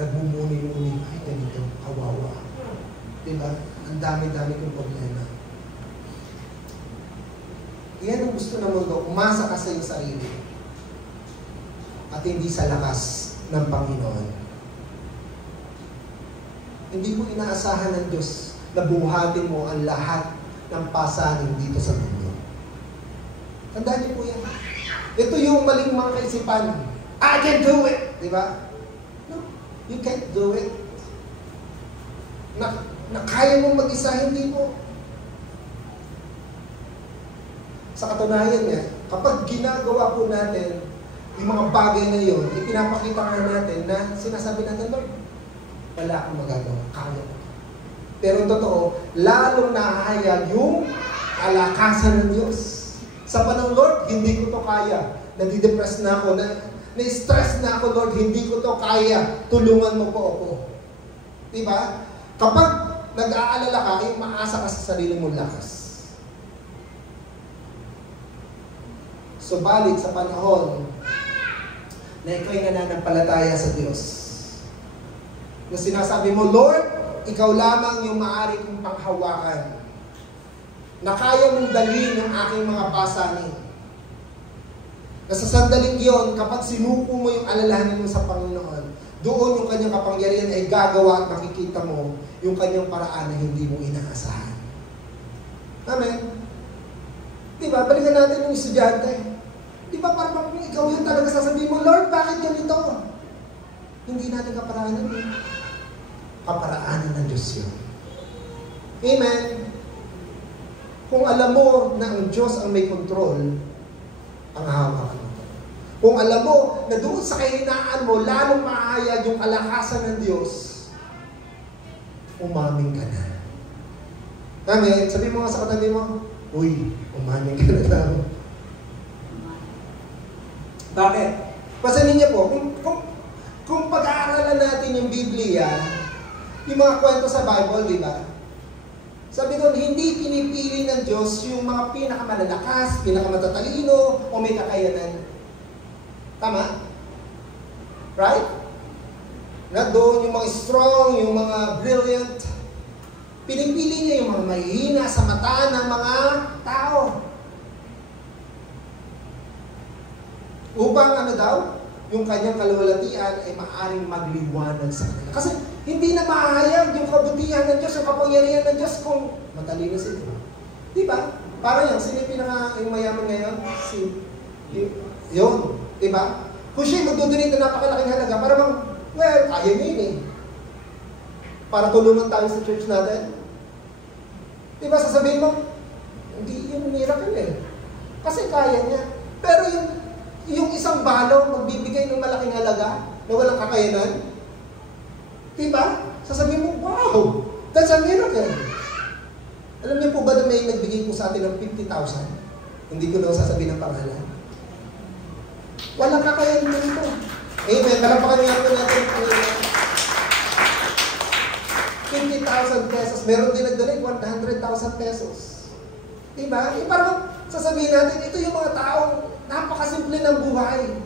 nagmumuni-muni, ay ganito, kawawa. Diba? Ang dami-dami kong problema. Yan ang gusto ng mundo, umasa ka sa iyong sarili at hindi sa lakas ng Panginoon. Hindi mo inaasahan ng Diyos na buhatin mo ang lahat ng pasanin dito sa mundo. Tandaan niyo po yan. Ito yung maling mga kaisipan. I can do it! Diba? No, you can't do it. Na kaya mong mag-isa, hindi mo. Sa katunayan nga, kapag ginagawa po natin yung mga bagay na yun, ipinapakita nga natin na sinasabi natin, Lord, wala akong magagawa, kaya ko. Pero totoo, lalong nahahayag yung kalakasan ng Diyos. Sa panahon, Lord, hindi ko to kaya. Nadidepress na ako, na-stress na ako, Lord, hindi ko to kaya. Tulungan mo po ako. Diba? Kapag nag-aalala ka, ay maasa ka sa sarili mong lakas. Subalit sa panahon na ikaw'y nananampalataya sa Diyos, na sinasabi mo, Lord, ikaw lamang yung maaari kong panghawakan, na kaya mong dalhin yung aking mga pasanin. Na sa sandaling yun, kapag sinuko mo yung alalahanin mo sa Panginoon, doon yung kanyang kapangyarihan ay gagawa at makikita mo yung kanyang paraan na hindi mo inaasahan. Amen? Diba? Balikan natin yung estudyante. Diba parang kung ikaw yun talaga sasabihin mo, Lord, bakit ganito? Hindi natin kaparaanan yun. Kaparaanan ng Diyos yun. Amen? Kung alam mo na ang Diyos ang may control, ang hawak mo. Kung alam mo na doon sa kahinaan mo, lalong mahayag yung kalakasan ng Diyos, umamin ka na. Amen? Sabi mo nga sa katabi mo, uy, umamin ka na daw. Bakit? Pasanin niyo po, kung pag-aaralan natin yung Biblia, yung mga kwento sa Bible, di ba? Sabi doon, hindi pinipili ng Diyos yung mga pinakamalalakas, pinakamatatalino, o may kakayanan. Tama? Right? Na doon yung mga strong, yung mga brilliant. Pinipili niya yung mga mahihina sa mata ng mga tao. Upang ano daw? Yung kanyang kaluwalhatian ay maaaring magliwanag sa kanila. Kasi hindi na mahayag yung kabutihan ng Diyos, yung kapangyarihan ng Diyos kung matalino sila. Di ba? Parang yan, sino yung mayaman ngayon? Si Yun. Diba? Kung siya magdodonate na napakalaking halaga, para kaya niya yun eh. Para tulungan tayo sa church natin. Diba, sasabihin mo, hindi yun miracle eh. Kasi kaya niya. Pero yung isang balo, magbibigay ng malaking halaga, na walang kakayanan, diba? Sasabihin mo, wow, that's a miracle. Alam niyo po ba na may nagbigay po sa atin ng 50,000? Hindi ko daw sasabihin ng pangalan. Walang kakayanan nito. Amen. Kalapakan nga po natin ang 50,000 pesos. Meron din nagdonate 100,000 pesos. Diba? Parang sasabihin natin, ito yung mga taong napakasimple ng buhay.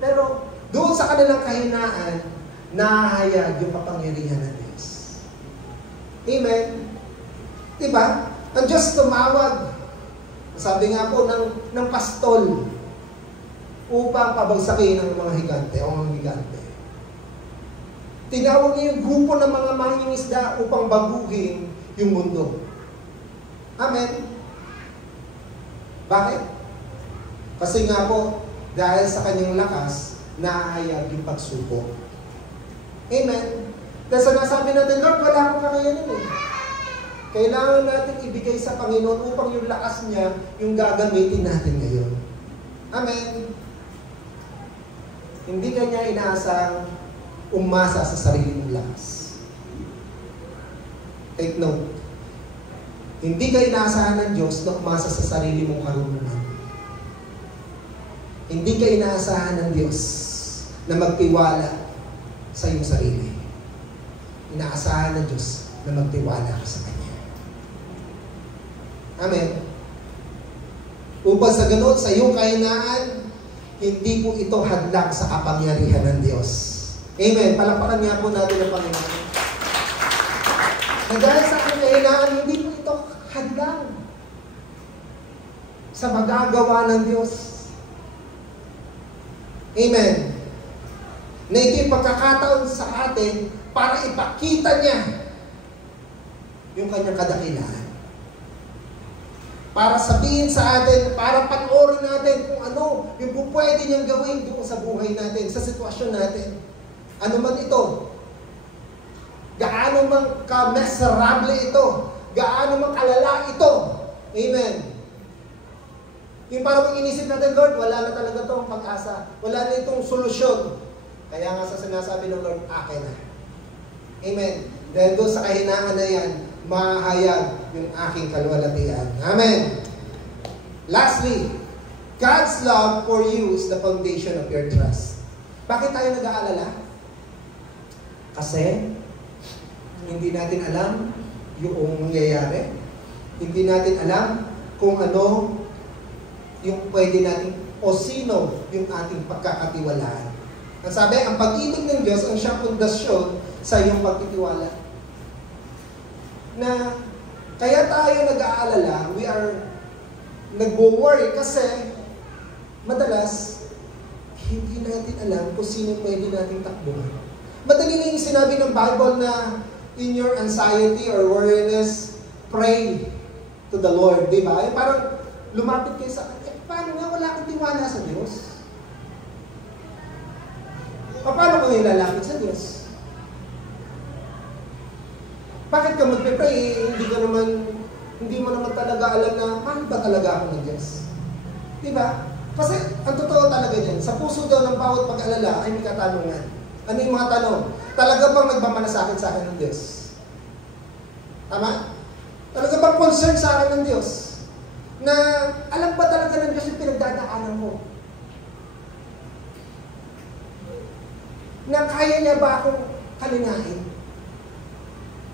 Pero doon sa kanilang kahinaan, nahayag yung kapangyarihan ng Diyos. Amen? Diba? Ang Diyos tumawag. Sabi nga po ng pastol upang pabagsakin ang mga higante o mga higante. Tinawag niya yung grupo ng mga mangingisda upang baguhin yung mundo. Amen? Bakit? Kasi nga po, dahil sa kanyang lakas, nahayag yung pagsubok. Amen? Dahil sa nasabi natin, Lord, wala akong kakayanin eh. Kailangan natin ibigay sa Panginoon upang yung lakas niya, yung gagamitin natin ngayon. Amen? Hindi kanya inaasang umasa sa sarili mong lakas. Take note. Hindi ka inaasahan ng Diyos na umasa sa sarili mong karunungan. Hindi ka inaasahan ng Diyos na magtiwala sa iyong sarili. Inaasahan ng Diyos na magtiwala ka sa Kanya. Amen. Upang sa ganun, sa iyong kahinaan, hindi po ito hadlang sa kapangyarihan ng Diyos. Amen. Palakpakan nga po natin ang Panginoon. Na dahil sa aking kahinaan, hindi po ito hadlang sa magagawa ng Diyos. Amen. Na ito yung pagkakataon sa atin para ipakita niya yung kanyang kadakilaan. Para sabihin sa atin, para panoorin natin kung ano yung pwede niyang gawin doon sa buhay natin, sa sitwasyon natin. Ano man ito. Gaano man ka-miserable ito. Gaano man kalala ito. Amen. Yung parang inisip natin, Lord, wala na talaga itong pag-asa. Wala na itong solusyon. Kaya nga sa sinasabi ng Lord, akin na. Amen. Dahil doon sa kahinaan na yan, mahayag yung aking kalwalatian. Amen. Lastly, God's love for you is the foundation of your trust. Bakit tayo nag-aalala? Kasi hindi natin alam yung mangyayari. Hindi natin alam kung ano yung pwede natin o sino yung ating pagkakatiwalaan. Ang sabi, ang pag-ibig ng Diyos ang siyang pundasyon sa iyong pagtitiwala. Na kaya tayo nag-aalala, we are nagwo-worry kasi madalas hindi natin alam kung sino pwede nating takbuhan. Madali na yung sinabi ng Bible na in your anxiety or worriness, pray to the Lord. Diba? Yung parang lumapit kayo sa paano nga wala kang tiwala sa Diyos? Paano kung ilalapit sa Diyos? Bakit ka magpe-pray? Hindi mo naman talaga alam na paano ba talaga ako ng Diyos? Diba? Kasi ang totoo talaga dyan, sa puso daw ng bawat pag-alala ay may katanungan. Ano yung mga tanong? Talaga bang nagmamalasakit sa akin ng Diyos? Tama? Talaga bang concern sa akin ng Diyos? Na alam ba talaga ng Diyos yung pinagdadaanan mo? Na kaya niya ba akong kalinain?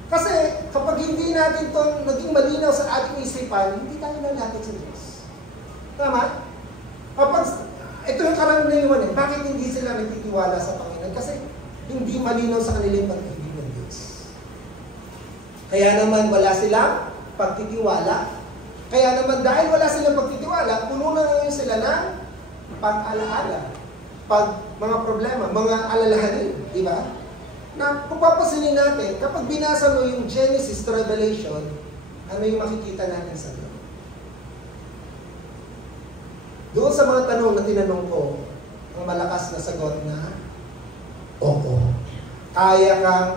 Kasi kapag hindi natin itong naging malinaw sa ating isipan, hindi tayo lalapit sa Diyos. Tama? Kapag, ito yung karaniwan eh, bakit hindi sila nagtitiwala sa Panginoon? Kasi hindi malinaw sa kanila yung pag-ibig ng Diyos. Kaya naman wala silang pagtitiwala. Kaya naman dahil wala silang pagtitiwala, puno na ngayon sila ng pag-alaala. Mga problema, mga alalahanin, di ba? Na kung papasinin natin, kapag binasa mo yung Genesis to Revelation, ano yung makikita natin sa Lord? Doon sa mga tanong na tinanong ko, ang malakas na sagot na, oo. Kaya kang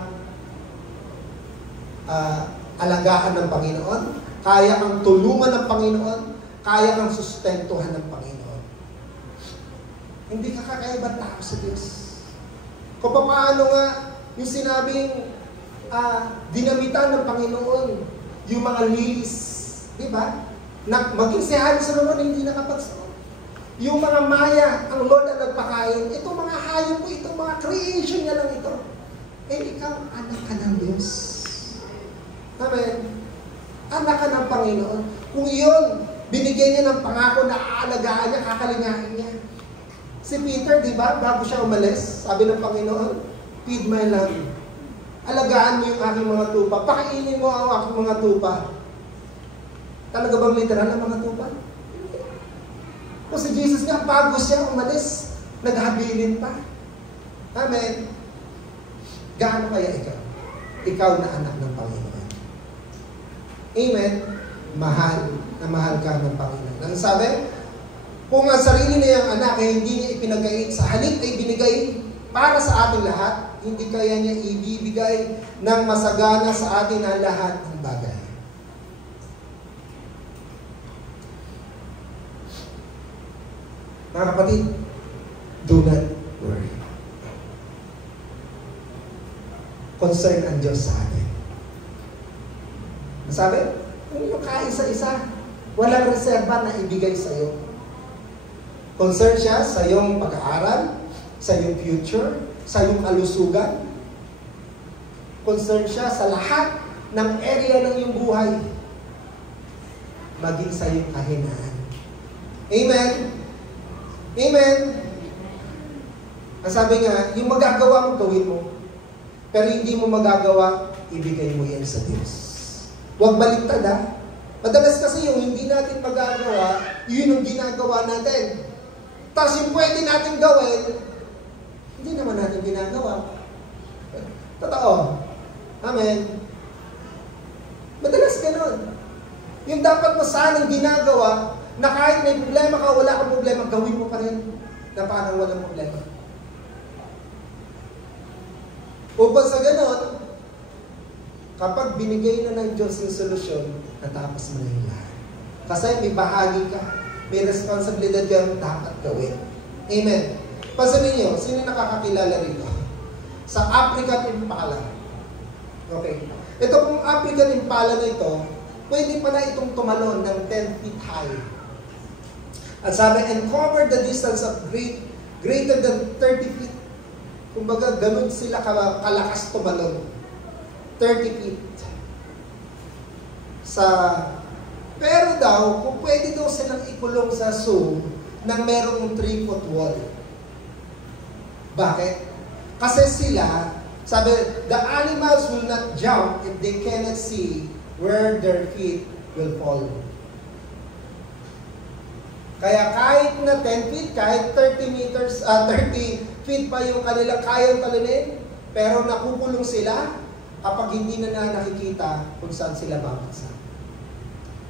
alagaan ng Panginoon, kaya kang tulungan ng Panginoon, kaya kang sustentuhan ng Panginoon. Hindi ka kakaiba tao sa Diyos. Kung paano nga yung sinabing dinamitan ng Panginoon, yung mga lilis, di ba? Maging si Haring Solomon hindi nakapagsuot. Yung mga maya, ang Lord ang nagpakain, itong mga hayop mo, itong mga creation niya lang ito. Eh, ikaw, anak ka ng Diyos. Amen. Anak ka ng Panginoon. Kung iyon, binigyan niya ng pangako na aalagaan niya, kakalingahin niya. Si Peter, di ba, bago siya umalis, sabi ng Panginoon, feed my lamb. Alagaan mo yung aking mga tupa. Pakainin mo ang aking mga tupa. Talaga bang literal ang mga tupa? O si Jesus nga, bago siya umalis, naghabilin pa. Amen. Gaano kaya ikaw? Ikaw na anak ng Panginoon. Amen. Mahal na mahal ka ng Panginoon. Ang sabi, kung ang sarili niya ang anak ay hindi niya ipinagay, sa halip ay binigay para sa ating lahat, hindi kaya niya ibibigay ng masagana sa atin ang lahat ng bagay. Mga kapatid, do not worry. Concern ang Diyos sa atin. Sabi, yung kaisa-isa, walang reserba na ibigay sa iyo. Concern siya sa iyong pag-aaral, sa iyong future, sa iyong kalusugan. Concern siya sa lahat ng area ng iyong buhay. Maging sa iyong kahinaan. Amen? Amen? Ang sabi nga, yung magagawa mo, gawin mo. Pero hindi mo magagawa, ibigay mo yan sa Diyos. Huwag baliktad ha. Madalas kasi yung hindi natin magagawa, yun yung ginagawa natin. Tapos yung pwede natin gawin, hindi naman natin ginagawa. Totoo. Amen. Madalas ganun. Yung dapat mo sanang ginagawa, na kahit may problema ka, wala kang problema, gawin mo pa rin na parang walang problema. Upang sa ganon, kapag binigay na ng Diyos yung solusyon, natapos mo na yung lahat. Kasi may bahagi ka, may responsibilidad ka dapat gawin. Amen. Pasanin niyo, sino nakakakilala rito? Sa African Impala. Okay. Ito pong African Impala na ito, pwede pala itong tumalon ng 10 feet high. At sabi, and cover the distance of greater than 30 feet. Kumbaga, ganun sila kalakas tumalon. 30 feet. Pero daw, kung pwede daw silang ikulong sa zoo nang merong 3-foot wall. Bakit? Kasi sila, sabi, the animals will not jump if they cannot see where their feet will fall. Kaya kahit na 10 feet, kahit 30 feet pa yung kanila kayang talunin, pero nakukulong sila kapag hindi na nakikita kung saan sila babagsak.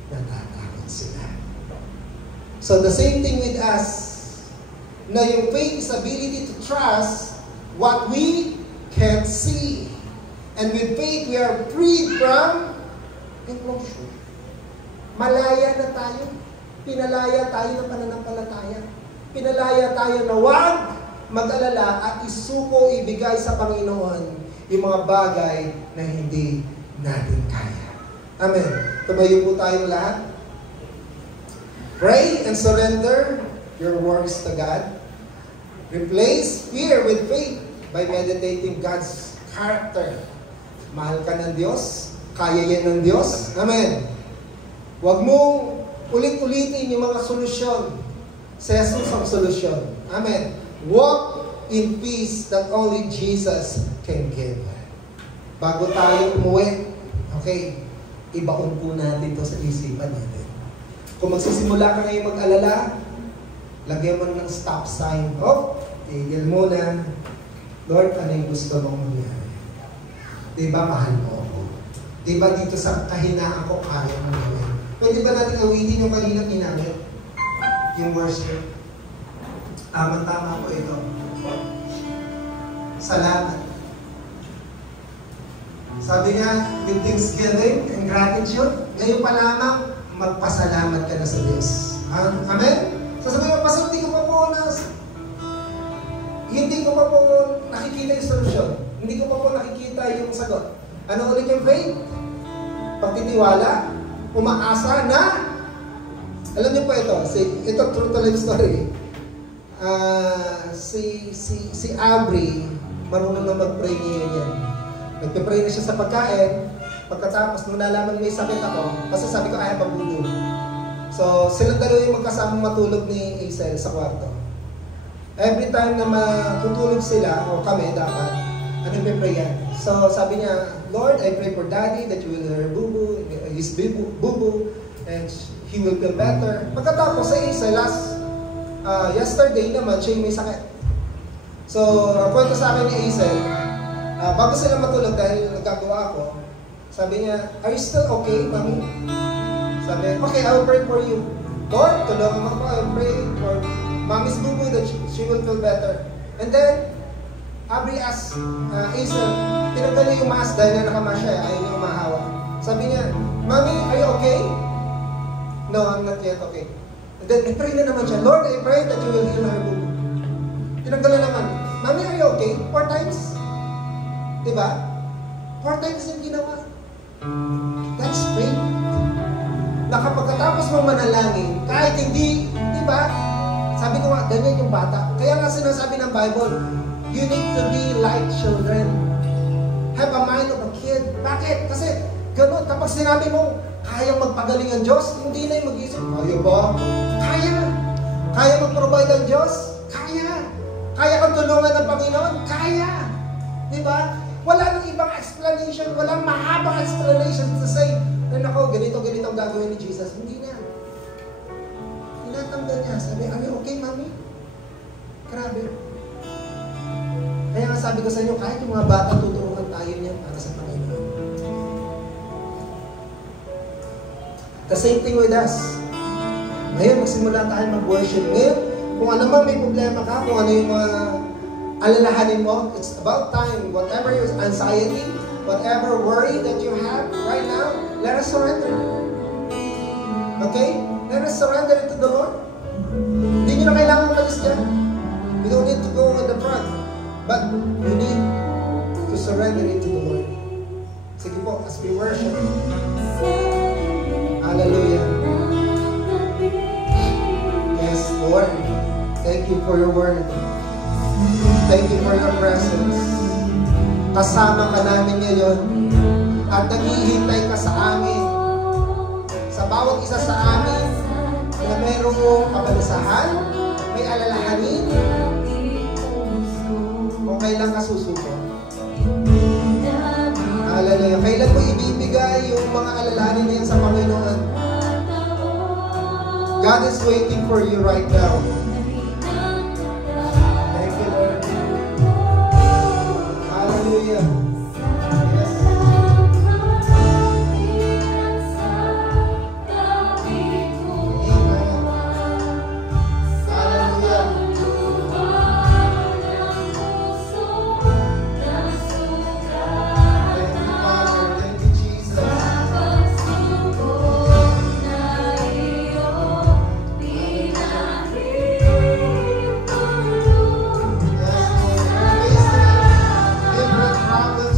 Natatakot sila. So the same thing with us, na yung faith is ability to trust what we can't see. And with faith, we are freed from enclosure. Malaya na tayo. Pinalaya tayo ng pananampalataya. Pinalaya tayo na huwag mag-alala at isuko ibigay sa Panginoon yung mga bagay na hindi natin kaya. Amen. Tumayo po tayong lahat. Pray and surrender your works to God. Replace fear with faith by meditating God's character. Mahal ka ng Diyos. Kaya yan ng Diyos. Amen. Huwag mong ulit-ulitin yung mga solusyon. Sa Jesus ang solusyon. Amen. Walk in peace that only Jesus can give. Bago tayo umuwi, okay, ibaon po natin ito sa isipan natin. Kung magsisimula ka ngayon mag-alala, lagyan mo ng stop sign. Oh, tigil muna. Lord, ano yung gusto mong mangyari? Diba mahal mo ako? Diba dito sa kahinaan ko kaya mo gawin? Pwede ba natin awitin yung kalinang ginamit? yung worship. Tama-tama po ito. Salamat. Sabi nga, with thanksgiving and gratitude, ngayon pa lamang, magpasalamat ka na sa Diyos. Amen? Sasabihin mo, Pastor, hindi ko pa po nakikita yung solusyon. Hindi ko pa po nakikita yung sagot. Ano ulit yung faith? Pagtitiwala, umaasa na, alam niyo po ito true to life story. Si Abri, marunong na mag-pray ngayon yan. Nagpe-pray na siya sa pagkain. Pagkatapos, nung nalaman may sakit ako, kasi sabi ko, I have a boo-boo. So, silang dalawa yung magkasama matulog ni Aisel sa kwarto. Every time na matutulog sila, o kami dapat, nagpe-pray yan. So, sabi niya, Lord, I pray for Daddy that you will hear boo-boo, his boo-boo, and he will feel better. Pagkatapos sa Aisel, yesterday naman, siya may sakit. So, ang kwento sa akin ni Aisel, bago sila matulog dahil nagkagawa ako, sabi niya, are you still okay, Mami? Sabi, okay, I will pray for you. Lord, tulungan mo ako, I will pray for Mommy's boo-boo that she will feel better. And then, Abri asked Aisel, tinanggal niya yung mask dahil na nakamask siya, ayaw niya mahawa. Sabi niya, Mommy, are you okay? No, I'm not yet okay. And then, pray na naman siya, Lord, I pray that you will heal her boo-boo. Tinanggal na naman, Mommy, are you okay? 4 times? Diba? 4 times yung ginawa. That's faith. Na kapagkatapos mong manalangin, kahit hindi, diba? Sabi ko nga, ganyan yung bata. Kaya nga sinasabi ng Bible, you need to be like children. Have a mind of a kid. Bakit? Kasi, gano'n, kapag sinabi mo, kayang magpagaling ang Diyos, hindi na yung mag-isip, kaya ba? Kaya. Kaya mag-provide ang Diyos? Kaya. Kaya kang tulungan ng Panginoon? Kaya. Diba? Wala nang ibang explanation, walang mahabang explanation to say, na nako, ganito ang gagawin ni Jesus. Hindi na. Tinatanggal niya. Sabi, are you okay, Mami? Grabe. Kaya nga sabi ko sa inyo, kahit yung mga bata, tuturuan tayo niya para sa Panginoon. The same thing with us. Ngayon, magsimula tayo mag-worship. Ngayon, kung ano man may problema ka, kung ano yung mga alalahanin mo, it's about time. Whatever your anxiety, whatever worry that you have right now, let us surrender. Okay? Let us surrender it to the Lord. Hindi nyo na kailangan umalis dyan. You don't need to go in the front. But you need to surrender it to the Lord. Sige po, as we worship. Hallelujah. Yes, Lord. Thank you for your word. Thank you for your presence. Kasama ka namin ngayon at naghihintay ka sa amin, sa bawat isa sa amin na mayroong kabalisahan, may alalahanin, kung kailan ka susuko. Hallelujah. Kailan mo ibibigay yung mga alalahanin na yan sa Panginoon? God is waiting for you right now. Hallelujah. Yes. Problem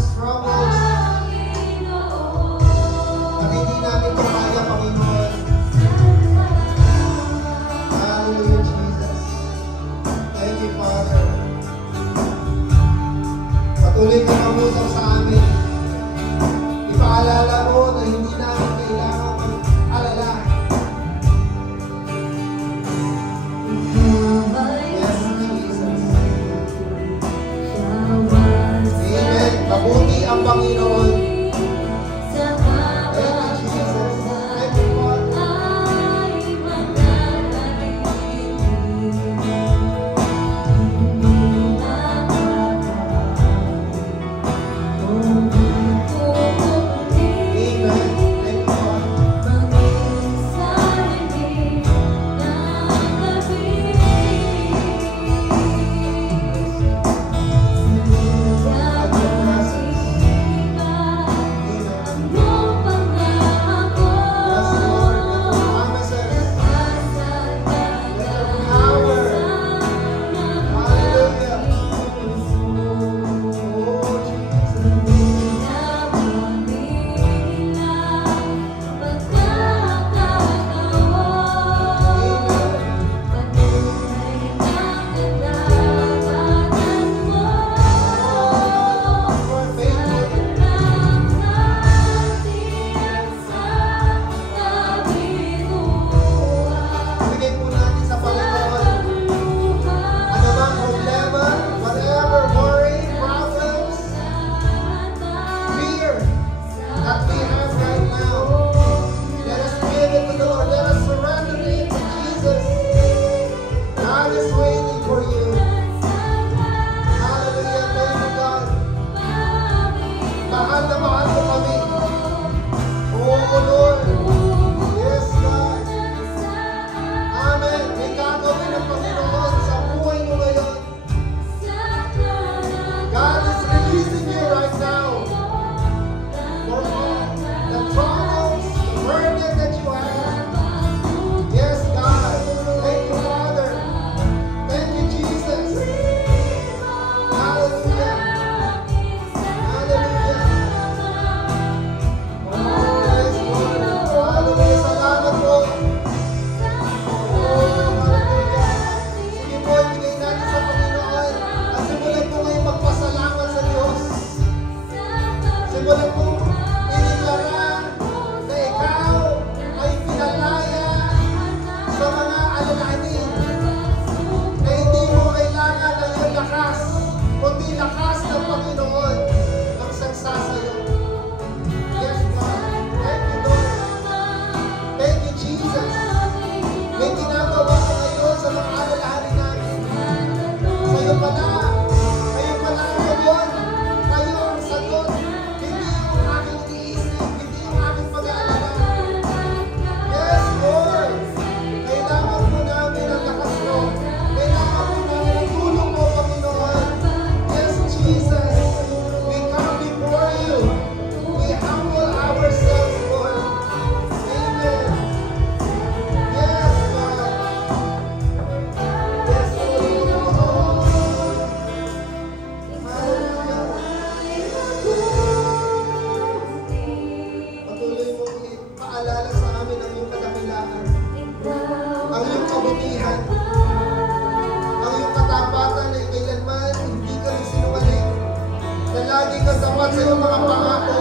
magpatupad sa iyong mga pangako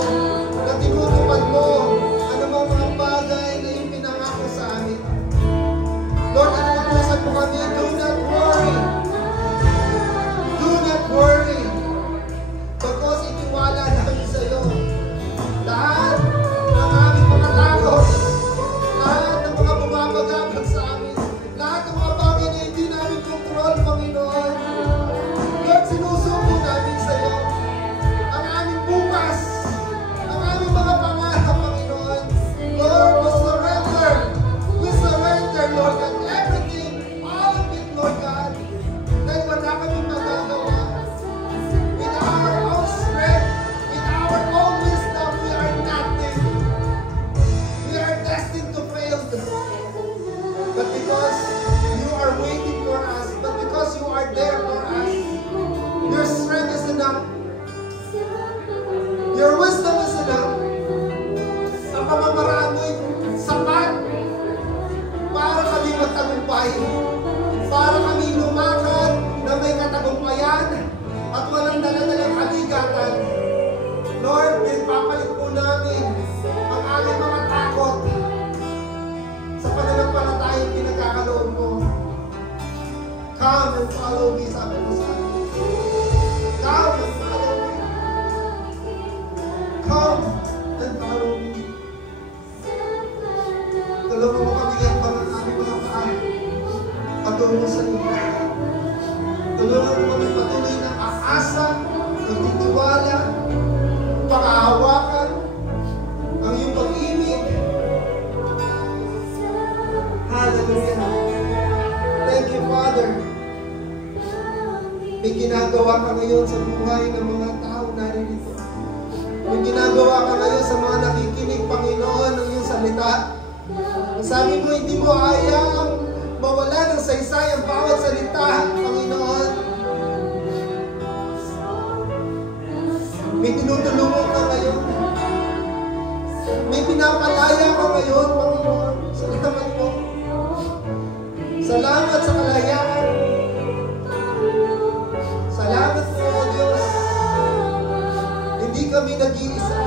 na tinutupad mo anumang mga bagay na iyong pinangako sa amin. Lord, inutusan mo kami, do not worry. Do not worry. Because itiwala namin sa iyo. Lahat ng aming mga takot, lahat ng mga bumabagabag sa amin, lahat ng mga bagay na hindi namin kontrol, Panginoon. Lord, sinusuko namin sa iyo ang aming bukas, ang aming mga pangarap, Panginoon. Lord, we surrender, Lord God, everything, all of it, Lord God, dahil wala kaming magagawa. With our own strength, with our own wisdom, we are nothing. We are destined to fail. But because you are waiting for us, but because you are there for us, your strength is enough. Your wisdom is enough. Ang pamamaraan mo'y sapat para kami magtagumpay. Para kami lumakad na may katagumpayan at walang dala-dalang kaligatan. Lord, ipapalit po namin ang aming mga takot sa pananampalatayang pinagkakaloob mo. Come and follow me, sabi mo sa akin. Come and follow me. Come and follow me. Tulungan mo kami ang aming mga paa patungo sa iyo. Tulungan mo kami patuloy na aasa, nagtitiwala, pakahawakan ang iyong pag-ibig. Hallelujah. Thank you, Father. May ginagawa ka ngayon sa buhay ng mga tao naririto. May ginagawa ka ngayon sa mga nakikinig, Panginoon, ng iyong salita. Ang sabi mo, hindi mo ayaang mawala ng saysay ang bawat salita, Panginoon. May tinutulungan ka ngayon. May pinapalaya ka ngayon, Panginoon. Salamat po. Salamat sa kalayaan. Salamat po, O Diyos. Hindi kami nag-iisa.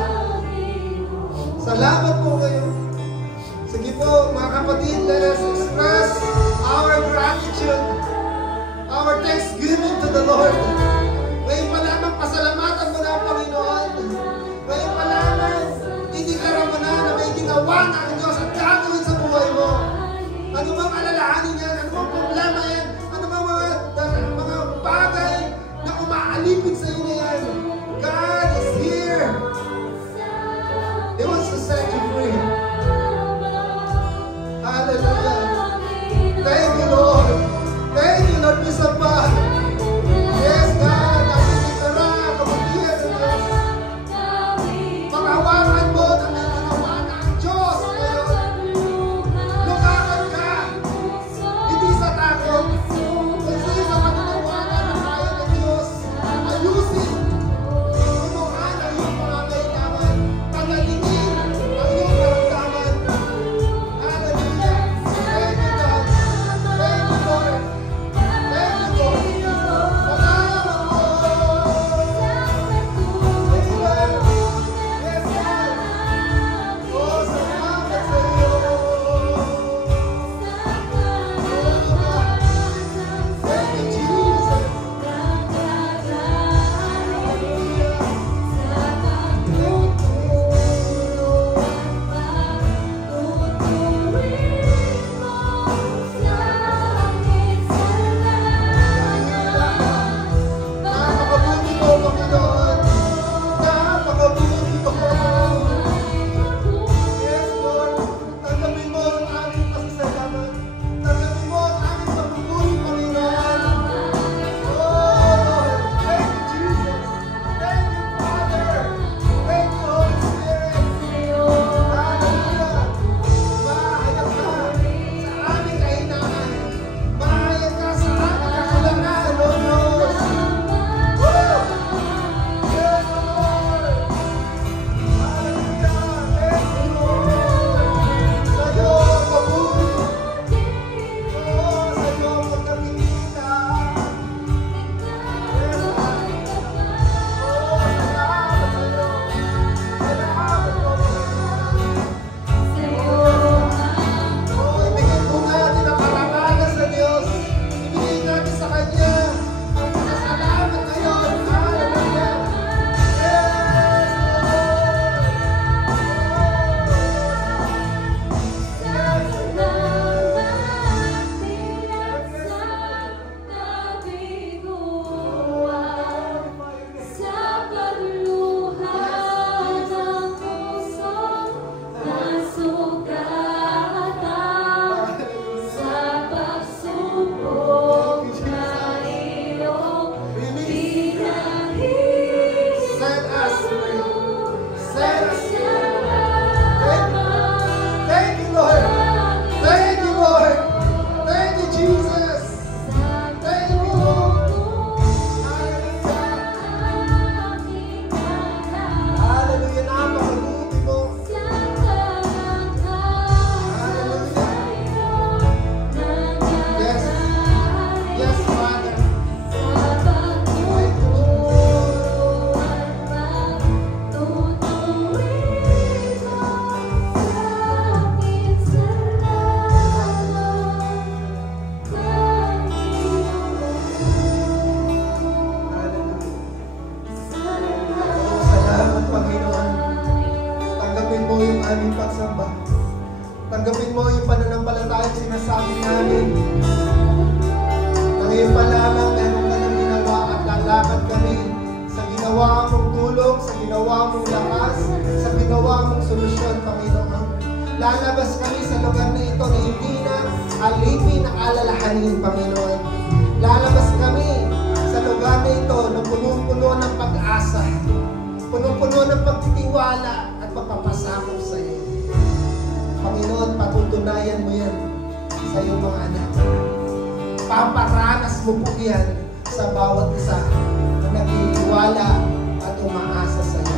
Salamat po ngayon. Sige po, mga kapatid, let us express our gratitude, our thanksgiving to the Lord. Ngayon pa lamang pasalamatan mo na ang Panginoon. Ngayon pa lamang idiklara mo na may ginawa na ang Diyos at gagawin sa buhay mo. Ano bang alalahanin yan? Ano bang problema yan? Ano bang mga bagay na umaalipin sa iyo na yan? God is here. He wants to set you free. Hallelujah. ginawa mong lakas, sa ginawa mong solusyon, Panginoon. Lalabas kami sa lugar na ito na hindi na alipin ang alalahanin, Panginoon. Lalabas kami sa lugar na ito na punong-puno ng pag-asa, punong-puno ng pagtitiwala at pagpapasakop sa iyo. Panginoon, patutunayan mo yan sa iyong mga anak. Paparanas mo po yan sa bawat isa na nagtitiwala at umaasa sa iyo.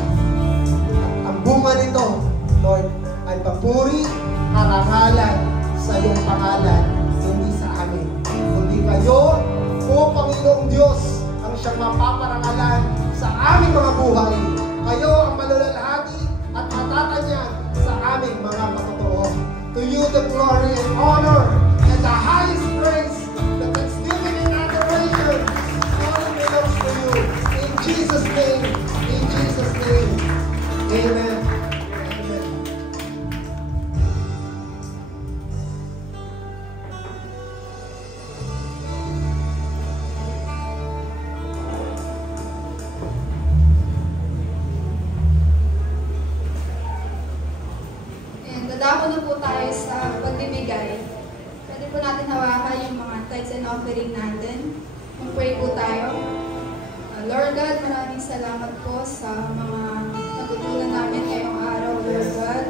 At ang bunga nito, Lord, ay papuri, karangalan sa iyong pangalan, hindi sa amin. Kundi kayo, o Panginoong Diyos, ang siyang mapaparangalan sa aming mga buhay. Kayo ang malulalhati at matatanyag sa aming mga patotoo. To you the glory and honor and the highest praise, the thanksgiving and adoration, all belongs to you. In Jesus' name, in Jesus' name, amen. Dadako na po tayo sa pagbibigay. Pwede po natin hawakan yung mga tithes and offering natin. Mag-pray po tayo. Lord God, maraming salamat po sa mga natutunan namin ngayong araw, Lord God.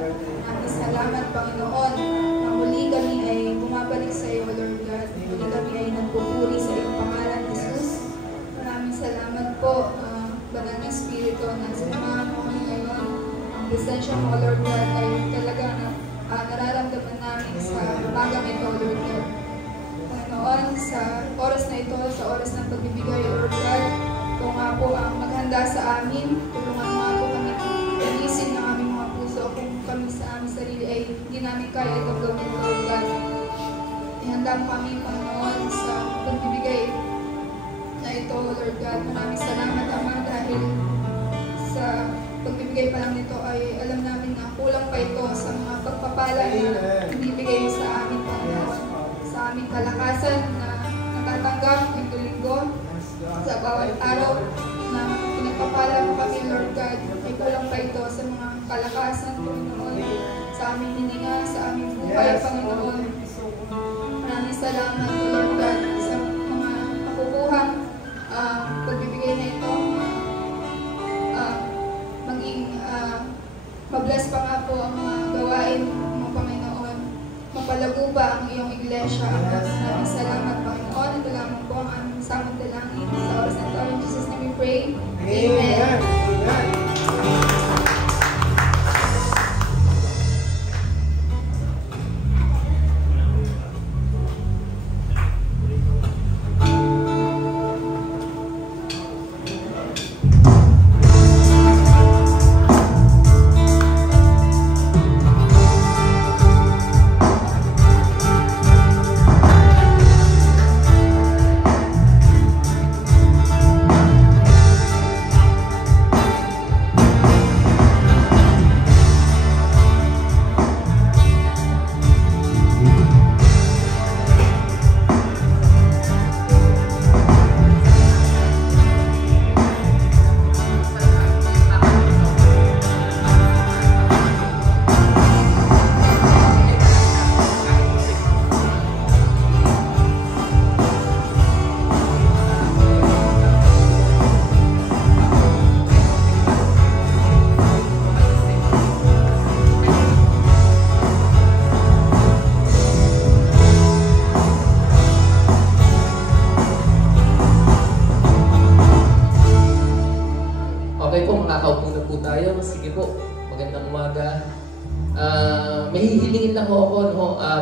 Maraming salamat, Panginoon, na muli kami ay bumabalik sa iyo, Lord God. Muli kami ay nagpupuri sa iyong pangalan, Jesus. Maraming salamat po, Banal na Espiritu, na sinamahan mo kami ngayon. Ang presensya mo, Lord God, ay talaga nararamdaman namin sa umagang ito, Lord God. Panginoon, sa oras na ito, sa oras ng pagbibigay, Lord God, kung nga po ang maghanda sa amin, tulungan nga po kami alisin ng aming mga puso kung kami sa aming sarili ay hindi namin kaya itong gawin, Lord God. Ihanda mo kami, Panginoon, sa pagbibigay na ito, Lord God. Maraming salamat, Ama, dahil sa pagbibigay pa lang nito ay alam namin na kulang pa ito sa mga pagpapala na ibibigay mo sa amin, Panginoon, sa aming kalakasan na natatanggap linggo-linggo, sa bawat araw na pinagpapala mo kami, Lord God, ay kulang pa ito sa mga kalakasan, Panginoon, sa aming hininga, sa aming buhay, Panginoon. Maraming salamat, Lord God, sa mga makukuhang pagbibigay na ito. Mabless pa nga po ang mga gawain mo, Panginoon. Mapalago ba ang iyong iglesia? Maraming salamat, Panginoon. Ito lamang po ang aming samang dalangin. Sa oras na ito, in Jesus' name we pray. Amen.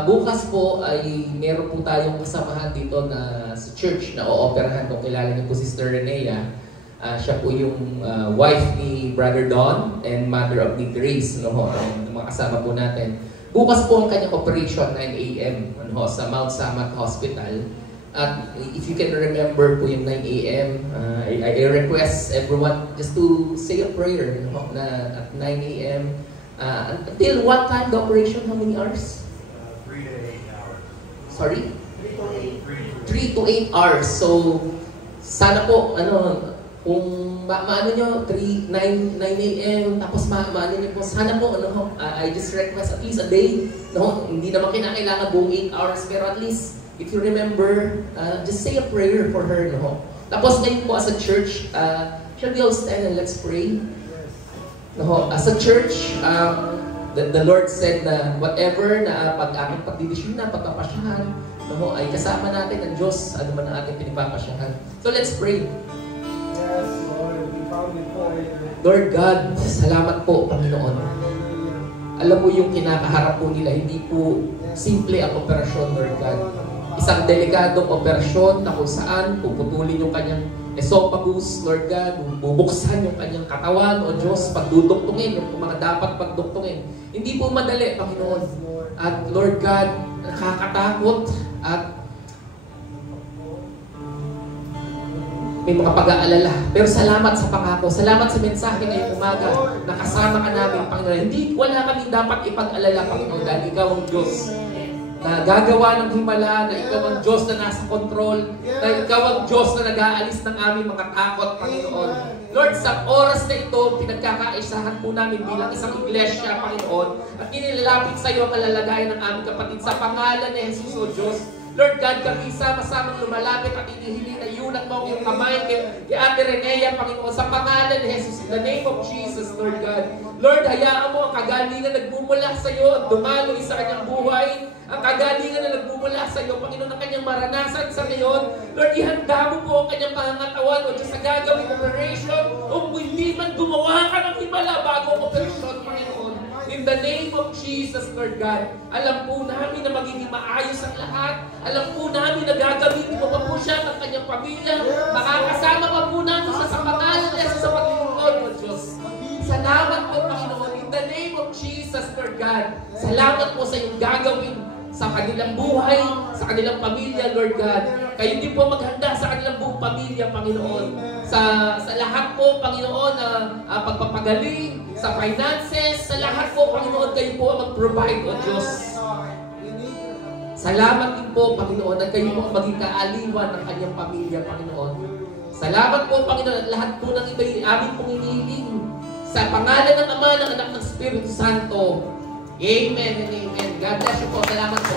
Bukas po ay meron po tayong kasamahan dito na sa church na ooperahan. Kung kilala niyo po si Sister Renea, siya po yung wife ni Brother Don and mother of ni Grace, and mga kasama po natin. Bukas po ang kanyang operation 9 a.m. Sa Mount Samat Hospital. At if you can remember po yung 9 a.m., I request everyone just to say a prayer na at 9 a.m. Until what time the operation? How many hours? 3 to 8 hours. Sorry? 3 to 8 hours. So, sana po, Kung maano nyo, 9 a.m. tapos maano nyo po, sana po, I just request at least a day. No? Hindi naman kinakailangan buong 8 hours, pero at least, if you remember, just say a prayer for her. No? Tapos ngayon po as a church, shall we all stand and let's pray? No? As a church, the Lord said na whatever na pag-aking pagdidesisyon na, pagpapasyahan, no, ay kasama natin ang Diyos, ano man ang ating pinipapasyahan. So let's pray. Yes, Lord, we bow before you. Lord God, salamat po, Panginoon. Alam mo yung kinakaharap po nila, hindi po simple ang operasyon, Lord God. Isang delikadong operasyon na kung saan puputulin yung kanyang esophagus, Lord God, bubuksan yung kanyang katawan, o Diyos, pagduduktungin yung mga dapat pagduktungin. Hindi po madali, Panginoon. At Lord God, nakakatakot at may mga pag-aalala. Pero salamat sa pangako. Salamat sa mensahe ngayong umaga na kasama ka namin, Panginoon. Hindi, wala kaming dapat ipag-alala, Panginoon, dahil ikaw ang Diyos na gagawa ng himala, na ikaw ang Diyos na nasa control, na ikaw ang Diyos na nag-aalis ng aming mga takot, Panginoon. Lord, sa oras na ito, pinagkakaisahan po namin bilang isang iglesia, Panginoon, at inilalapit sa iyo ang kalalagayan ng aming kapatid sa pangalan ni Jesus, O Diyos. Lord God, kami sama-samang lumalapit at inihiling na iunang mo ang iyong kamay kay Ate Renea, Panginoon, sa pangalan ni Jesus, in the name of Jesus, Lord God. Lord, hayaan mo ang kagalingan na nagmumula sa iyo at dumaloy sa kanyang buhay, ang kagalingan na nagmumula sa iyo, Panginoon, ang kanyang maranasan sa ngayon. Lord, ihanda mo po ang kanyang pangangatawan o Diyos sa gagawing operation o hindi man gumawa ka ng himala bago ang operasyon, Panginoon. In the name of Jesus, Lord God, alam po namin na magiging maayos ang lahat. Alam po namin na gagawin mo pa po siya ng kanyang pamilya. Makakasama pa po namin sa pangalan niya sa paglilingkod mo, Diyos. Salamat po, Panginoon. In the name of Jesus, Lord God, salamat po sa iyong gagawin sa kanilang buhay, sa kanilang pamilya, Lord God. Kayo din po maghanda sa kanilang buong pamilya, Panginoon. Sa lahat po, Panginoon, pagpapagaling, sa finances, sa lahat po, Panginoon, kayo po ang mag-provide, O Diyos. Salamat din po, Panginoon, at kayo po ang maging kaaliwan ng kanyang pamilya, Panginoon. Salamat po, Panginoon, at lahat po ng iba'y amin pong hinihiling. Sa pangalan ng Ama, ng Anak, ng Espiritu Santo. Amen and amen. God bless you po. Salamat po.